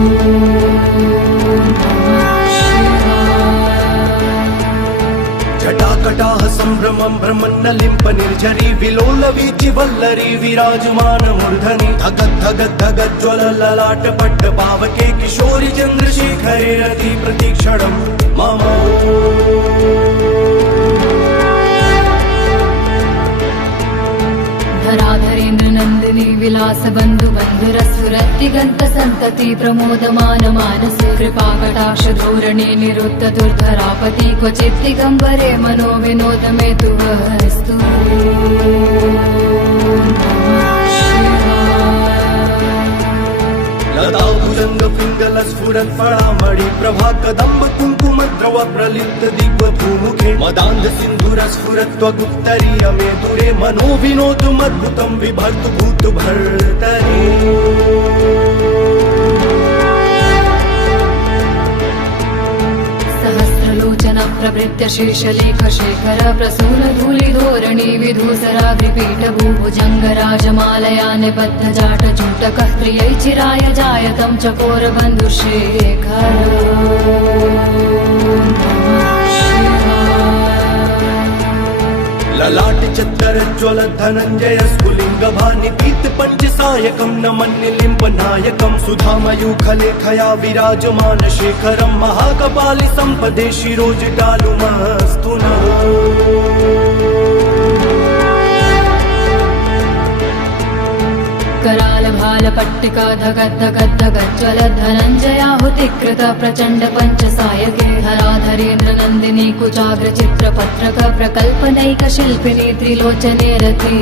जटाकटाह सम्भ्रमं भ्रमन्नलिम्प निर्झरी विलोल वीचि वल्लरी विराजमान मूर्धनि धगत् धगत् धगत् ज्वल ललाट पट्ट पावके किशोरि चन्द्रशेखरे रति प्रतीक्षणं मम धराधरेन्द्र नन्दिनी विलास बन्धु बन्धुरस्फुरद्दिगन्त सन्तति प्रमोदमान मानसे कृपाकटाक्ष धोरणे निरुद्ध दुर्धरापति क्वचित् दिगम्बरे मनो विनोद मे तु वस्तु लता भुजंग पिंगल स्फुरत् फळामणि प्रभा कदम्ब कुङ्कुम द्रव प्रलिप्त दिग्वधूमुखे मदान्ध सिन्धुर स्फुरत् त्वगुत्तरीय मे दुरे मनो विनोदमद्भुतं बिभर्तु भूत भर्तरि सहस्रलोचन प्रवृत्य शेषलेख शेखर प्रसून धूलिधोरणी विधूसराग्रिपीठ भूभुजङ्ग राजमालया निबद्ध जाट जूटकः प्रियै चिराय जायतं चकोर बन्धुशेखर ललाट चत्तर ज्वल धनञ्जय स्फुलिङ्ग भानि पीत पञ्चसायकं नमन्निलिम्ब नायकं सुधामयूखलेखया विराजमान शेखरं महाकपालि सम्पदे शिरोजटालुमस्तु नः कराल भाल पट्टिका धगद्धगद्धगज्ज्वल धनञ्जयाहुतिकृत प्रचण्ड पञ्चसायके हराधरेन्द्र नन्दिनी कुचाग्र चित्र पत्रक प्रकल्पनैक शिल्पिनी त्रिलोचने रते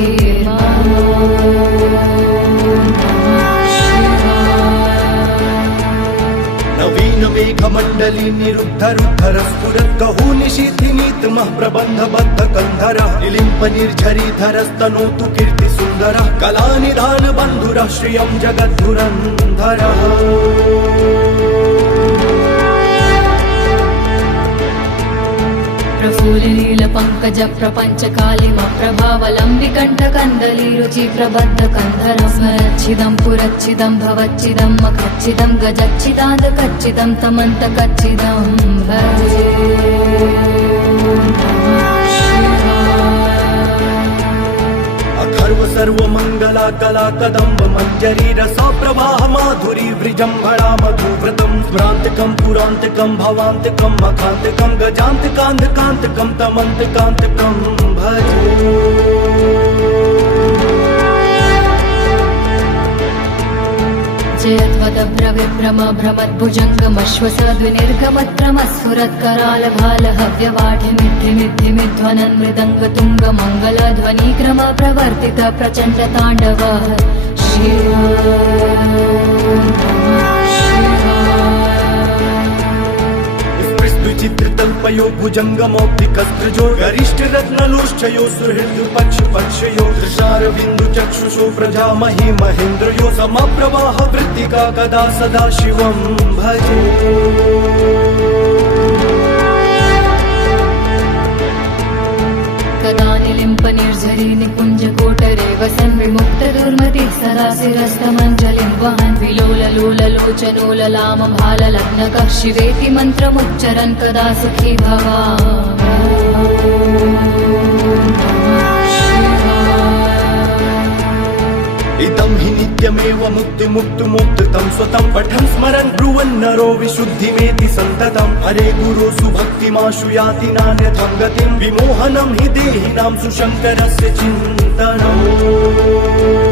नवीन मेघमण्डली निरुद्ध रुद्धर स्फुरत् कहू निशीथिनीतमः प्रबन्ध बद्ध कन्धरः निलिम्प निर्झरीधरस्तनोतु कीर्ति सुन्दरः कलानिधान बन्धुरः श्रियं जगद्धुरन्धरः प्रफुल्लील पङ्कज प्रपञ्च कालिम प्रभावलम्बिकण्ठ कन्दली रुचि प्रबद्ध कन्धरं स्मरच्छिदं पुरच्छिदं भवच्छिदं मखच्छिदं गजच्छिदान्त कच्चिदं तमन्त कच्चिदं भजे अथर्व सर्वमङ्गला कला कदम्ब मञ्जरी रसा प्रवाह माधुरी वृजम्भणा मधुव्रतं स्मरान्तकं पुरान्तकं भवान्तकं मखान्तकं गजान्तकान्धकान्तकं तमन्तकान्तकं भजे जयत्वदभ्रविभ्रम भ्रमद्भुजङ्गमश्वसद्विनिर्गमत्रमस्फुरत्कराल भाल हव्यवाढिमिद्धिमिद्धिमिध्वनन् मृदङ्ग तुङ्ग मङ्गलध्वनिक्रम प्रवर्तित प्रचण्ड ताण्डव चित्रतल्पयो भुजङ्गमौक्तिकस्त्रजो गरिष्ठ रत्नलोष्ठयो सुहृद पक्ष पक्षयो दृशारविन्दु चक्षुषो प्रजामहि महेन्द्रयो समप्रवाह वृत्तिका कदा सदा शिवं भजे कदा निलिम्प निर्झरी निकुञ्ज कोटरे वसन् विमुक्त दुर्मति सदा शिरस्तमञ्जलिं वहन् विलोललोललोचनो ललाम भाल लग्नकः शिवेति मन्त्रमुच्चरन् कदा सुखी इदं हि नित्यमेव मुक्तिमुक्तुमुक्तं स्वतं पठन् स्मरन् ब्रुवन् नरो विशुद्धिमेति सन्ततं हरे गुरो सुभक्तिमाशु याति नान्यथं गतिं विमोहनं हि देहिनां सुशङ्करस्य चिन्तनम्